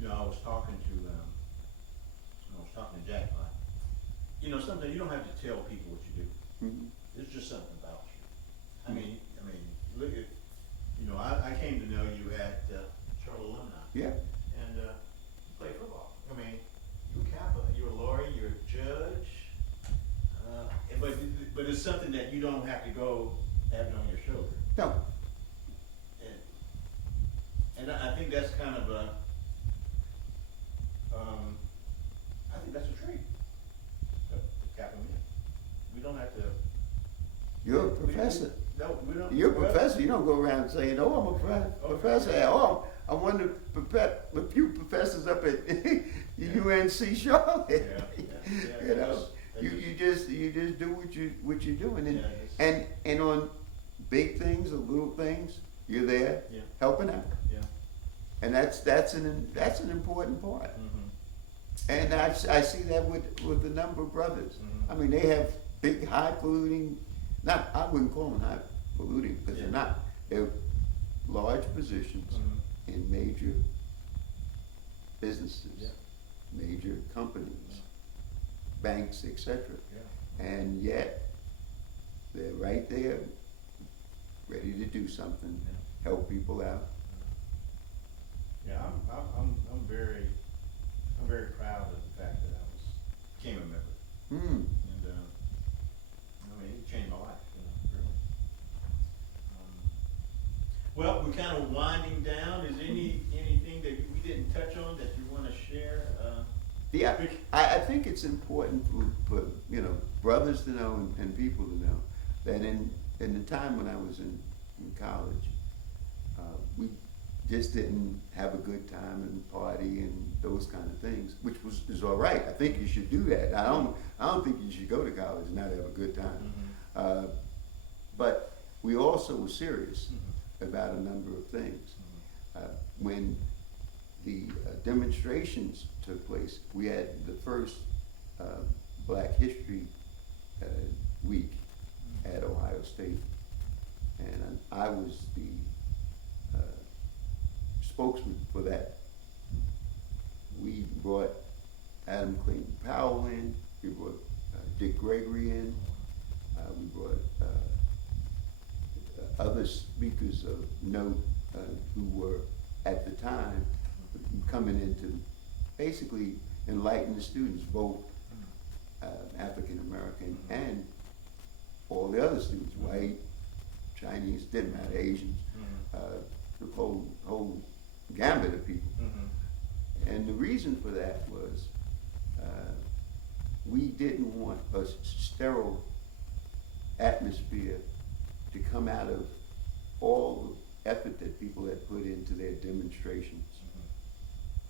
You know, I was talking to Jack. You know, something you don't have to tell people what you do. It's just something about you. I mean, look at, you know, I came to know you at Charlotte Alumni. Yeah. And you played football. I mean, you're Kappa, you're a lawyer, you're a judge. But it's something that you don't have to go have it on your shoulder. No. And I think that's kind of a, I think that's a trait of Kappa men. We don't have to. You're a professor. No, we don't. You're a professor. You don't go around saying, "Oh, I'm a professor." Oh, I'm one of the few professors up at UNC Charlotte. You know, you just do what you're doing, and on big things or little things, you're there helping out. Yeah. And that's an important part. And I see that with a number of brothers. I mean, they have big, high-polluting, I wouldn't call them high-polluting, because they're not. They're large positions in major businesses, major companies, banks, etc. And yet, they're right there, ready to do something, help people out. Yeah, I'm very proud of the fact that I became a member. And I mean, it changed my life, you know, really. Well, we're kind of winding down. Is anything that we didn't touch on that you want to share? Yeah, I think it's important for brothers to know and people to know that in the time when I was in college, we just didn't have a good time and party and those kind of things, which is all right. I think you should do that. I don't think you should go to college and not have a good time. Mm-hmm. But we also were serious about a number of things. When the demonstrations took place, we had the first Black History Week at Ohio State, and I was the spokesman for that. We brought Adam Clayton Powell in, we brought Dick Gregory in, we brought other speakers of note who were at the time coming in to basically enlighten the students, both African American and all the other students, white, Chinese, didn't matter, Asians, the whole gambit of people. And the reason for that was we didn't want a sterile atmosphere to come out of all the effort that people had put into their demonstrations.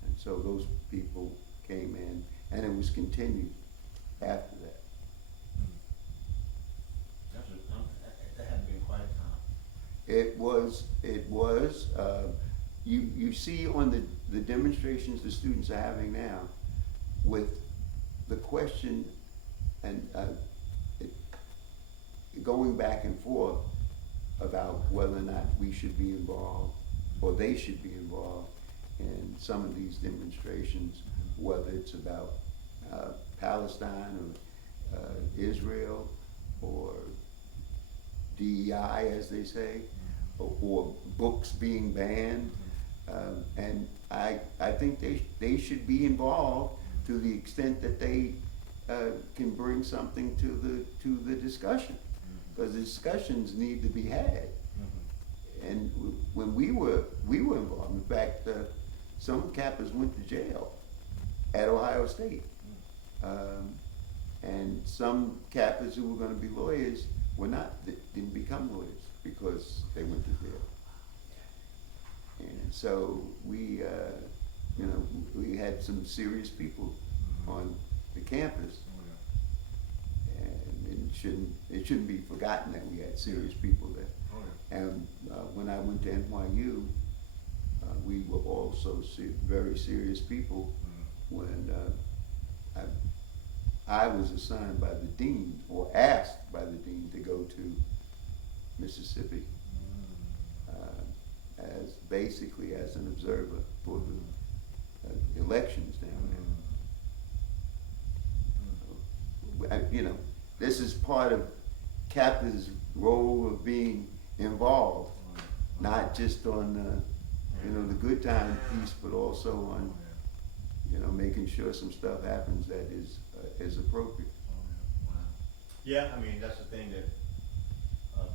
And so those people came in, and it was continued after that. That had been quite a time. It was, you see on the demonstrations the students are having now with the question and going back and forth about whether or not we should be involved or they should be involved in some of these demonstrations, whether it's about Palestine or Israel or DEI, as they say, or books being banned. And I think they should be involved to the extent that they can bring something to the discussion, because the discussions need to be had. And when we were involved, in fact, some Kappas went to jail at Ohio State, and some Kappas who were going to be lawyers didn't become lawyers because they went to jail. And so we had some serious people on the campus, and it shouldn't be forgotten that we had serious people there. And when I went to NYU, we were also very serious people when I was assigned by the dean, or asked by the dean, to go to Mississippi as basically as an observer for the elections down there. This is part of Kappa's role of being involved, not just on the good time piece, but also on making sure some stuff happens that is appropriate. Yeah, I mean, that's the thing that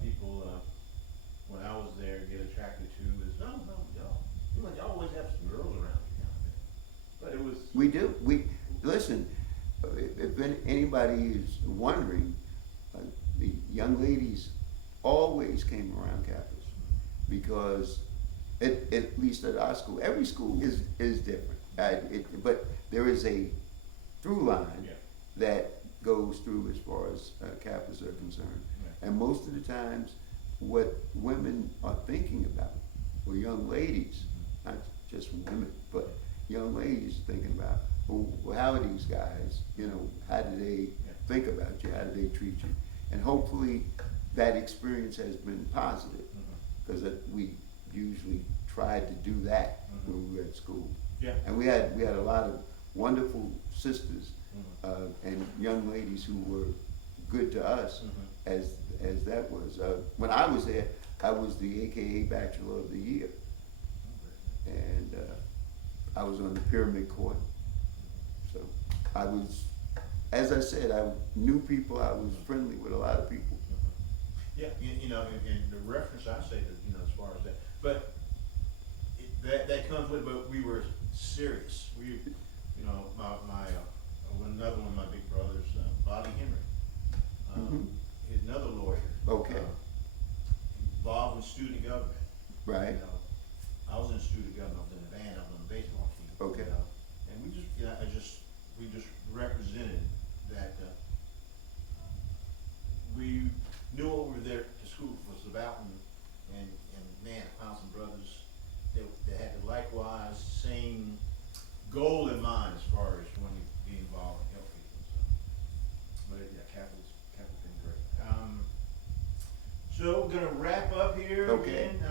people, when I was there, get attracted to is, no, y'all always have some girls around you down there. But it was... We do. Listen, if anybody is wondering, the young ladies always came around Kappas, because at least at our school, every school is different. But there is a through line that goes through as far as Kappas are concerned. And most of the times, what women are thinking about, or young ladies, not just women, but young ladies thinking about, well, how are these guys, how do they think about you, how do they treat you? And hopefully that experience has been positive, because we usually tried to do that when we were at school. Yeah. And we had a lot of wonderful sisters and young ladies who were good to us as that was. When I was there, I was the AKA Bachelor of the Year. And I was on the Pyramid Court. So I was, as I said, I knew people, I was friendly with a lot of people. Yeah, and the reference I say that, as far as that, but that comes with, but we were serious. We, you know, another one of my big brothers, Bobby Henry, is another lawyer. Okay. Involved in student government. Right. You know, I was in student government, I was in the band, I was on the baseball team. Okay. You know, and we just, you know, we just represented that, we knew what we were there to school was about, and man, I found some brothers that had the likewise same goal in mind as far as wanting to be involved and help people. So, but yeah, Kappa's been great. So we're gonna wrap up here. Okay. Again.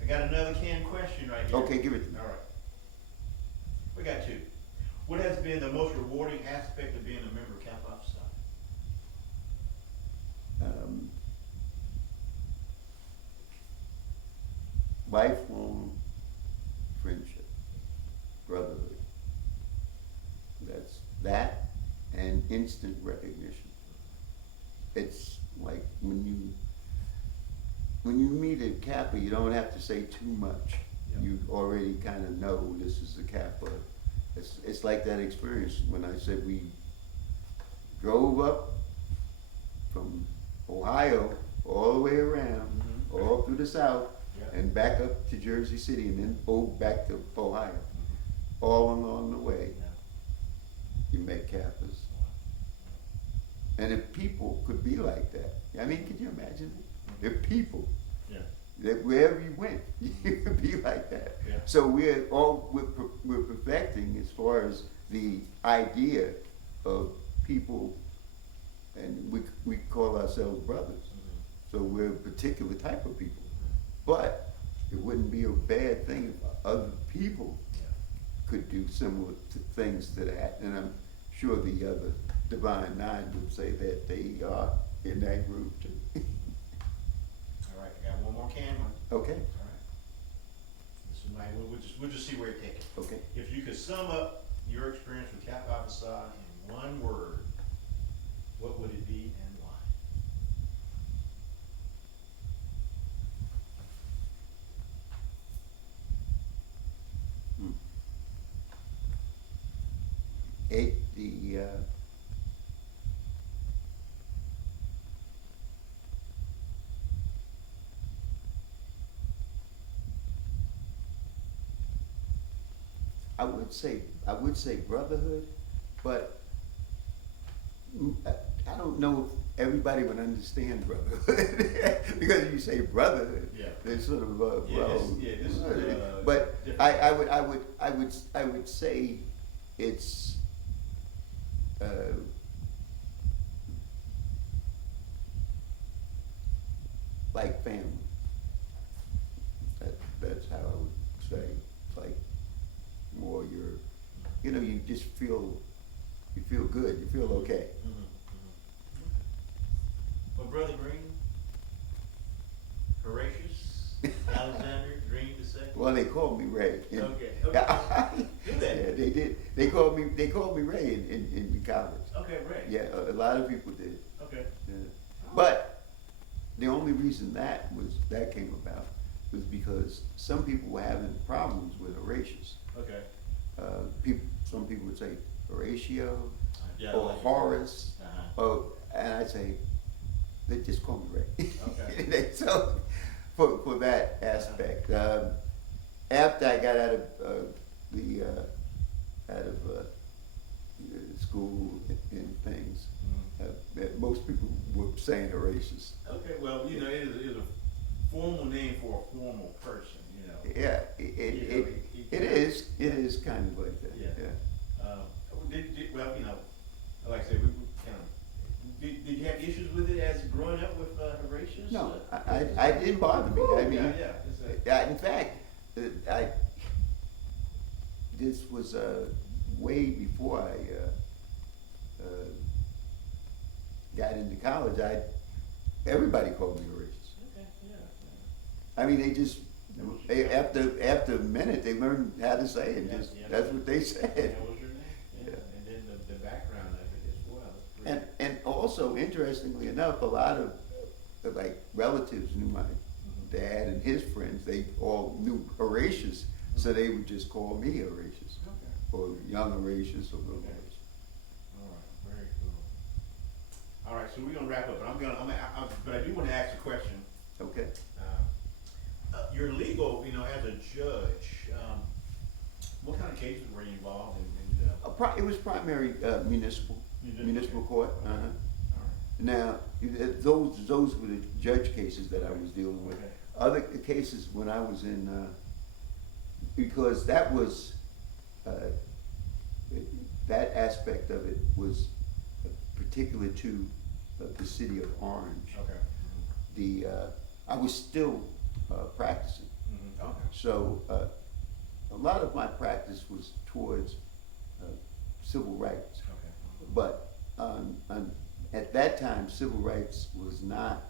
I got another canned question right here. Okay, give it to me. All right. We got two. What has been the most rewarding aspect of being a member of Kappa Alpha Psi? Lifelong friendship, brotherhood. That's that, and instant recognition. It's like when you meet a Kappa, you don't have to say too much. Yep. You already kind of know this is a Kappa. It's like that experience when I said we drove up from Ohio all the way around, all through the south, and back up to Jersey City, and then back to Ohio. All along the way, you met Kappas. And if people could be like that, I mean, could you imagine it? If people, that wherever you went, you could be like that. Yeah. So we're perfecting as far as the idea of people, and we call ourselves brothers. So we're a particular type of people. But it wouldn't be a bad thing if other people could do similar things to that. And I'm sure the other Divine Nine would say that they are in that group too. All right, I got one more camera. Okay. All right. This is we'll just see where it takes it. Okay. If you could sum up your experience with Kappa Alpha Psi in one word, what would it be and why? I would say brotherhood, but I don't know if everybody would understand brotherhood because if you say brotherhood, they're sort of but I would say it's like family. That's how I would say. It's like more you just feel good, you feel okay. Well, Brother Greene, Horatius, Alexander, Greene II. Well, they called me Ray. Okay. Do they? Yeah, they did. They called me Ray in college. Okay, Ray. Yeah, a lot of people did. Okay. Yeah. But the only reason that came about was because some people were having problems with Horatius. Okay. Some people would say Horatio or like Horace, and I'd say they just call me Ray. Okay. So for that aspect, after I got out of school and things, most people were saying Horatius. Okay, well, it is a formal name for a formal person, Yeah, it is kind of like that. Yeah. Well, like I said, did you have issues with it as growing up with Horatius? No, I didn't bother me. I mean, in fact, this was way before I got into college. Everybody called me Horatius. Okay, yeah. I mean, after a minute, they learned how to say it. That's what they said. That was your name. Yeah. And then the background of it as well. And also, interestingly enough, a lot of like relatives knew Dad and his friends, they all knew Horatius, so they would just call me Horatius, Okay. or young Horatius, or little Okay. Horatius. All right, very cool. All right, so we're gonna wrap up, but I do wanna ask a question. Okay. You're legal, as a judge, what kind of cases were you involved in? It was primary municipal court. Okay. Uh-huh. All right. Now, those were the judge cases that I was dealing with. Okay. Other cases when I was in, because that was, that aspect of it was particular to the city of Orange. Okay. I was still practicing. Mm-hmm. Okay. So a lot of my practice was towards civil rights. Okay. But at that time, civil rights was not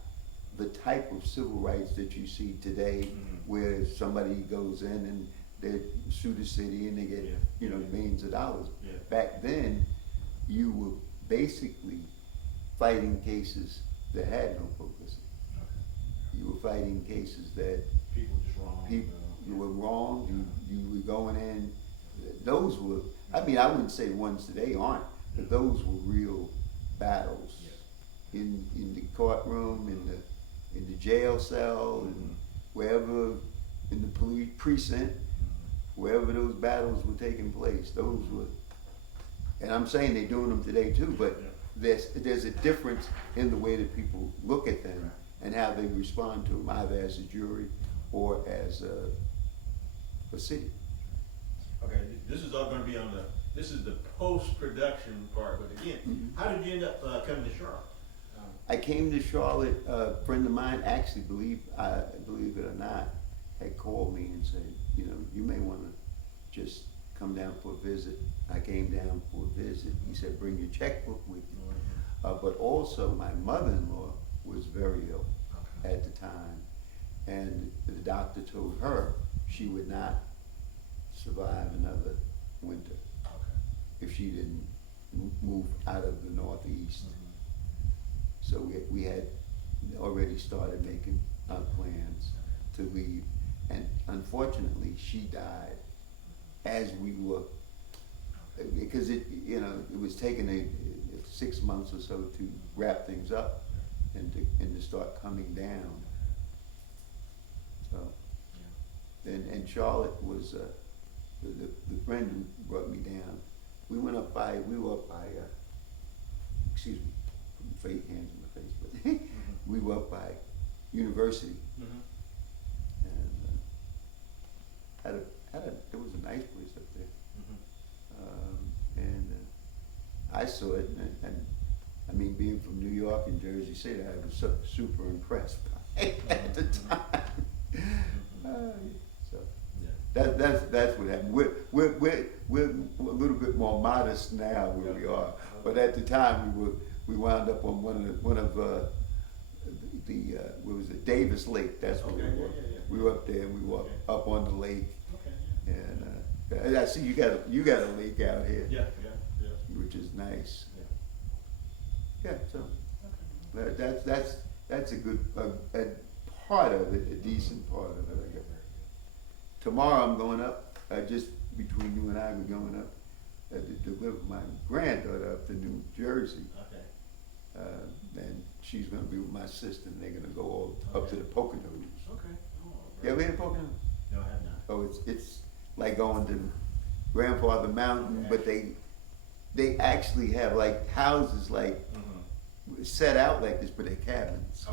the type of civil rights that you see today, where somebody goes in and they sue the city and they get millions of dollars. Yeah. Back then, you were basically fighting cases that had no publicity. Okay. You were fighting cases that People just wrong. you were wrong. You were going in. Those were. I mean, I wouldn't say the ones today aren't, but those were real battles in the courtroom, in the jail cell, and wherever in the police precinct, wherever those battles were taking place. Those were, and I'm saying they're doing them today too, but there's a difference in the way that people look at them and how they respond to them, either as a jury or as a city. Okay, this is all gonna be this is the post-production part, but again, how did you end up coming to Charlotte? I came to Charlotte, a friend of mine, actually, believe it or not, had called me and said, you may wanna just come down for a visit. I came down for a visit. He said, bring your checkbook with you. But also, my mother-in-law was very ill at the time, and the doctor told her she would not survive another winter if she didn't move out of the Northeast. So we had already started making our plans to leave, and unfortunately, she died as we were, because it was taking 6 months or so to wrap things up and to start coming down. So, and Charlotte was the friend who brought me down. We were up by, excuse me, fake hands in my face, but we were up by University, and there was a nice place up there, and I saw it, and I mean, being from New York and Jersey City, I was super impressed by it at the time. So that's what happened. We're a little bit more modest now where we are, but at the time we wound up on one of what was it, Davis Lake? That's where we were. We were up there, and we were up on the lake, and I see you got a lake out here, which is nice. Yeah, so that's a good a part of it, a decent part of it, I guess. Tomorrow I'm going up, just between you and I, we're going up to deliver my granddaughter up to New Jersey. And she's gonna be with my sister, and they're gonna go all up to the Poconos. You ever been to Poconos? No, I have not. Oh, it's like going to Grandfather Mountain, but they actually have like houses like set out like this, but they're cabins.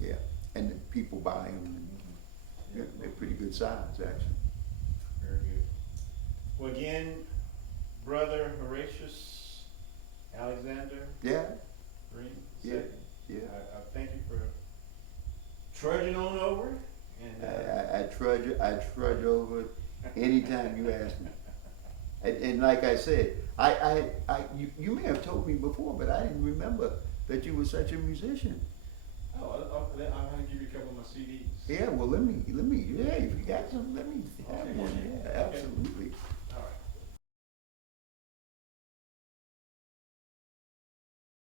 Yeah, and the people buy them, and they're pretty good size, actually. Very good. Well, again, Brother Horatius Alexander Greene. Yeah. I thank you for trudging on over. And I trudge over anytime you ask me. And like I said, you may have told me before, but I didn't remember that you were such a musician. I'll give you a couple of my CDs. Yeah, well, let me, if you got some, let me have one. Yeah, absolutely.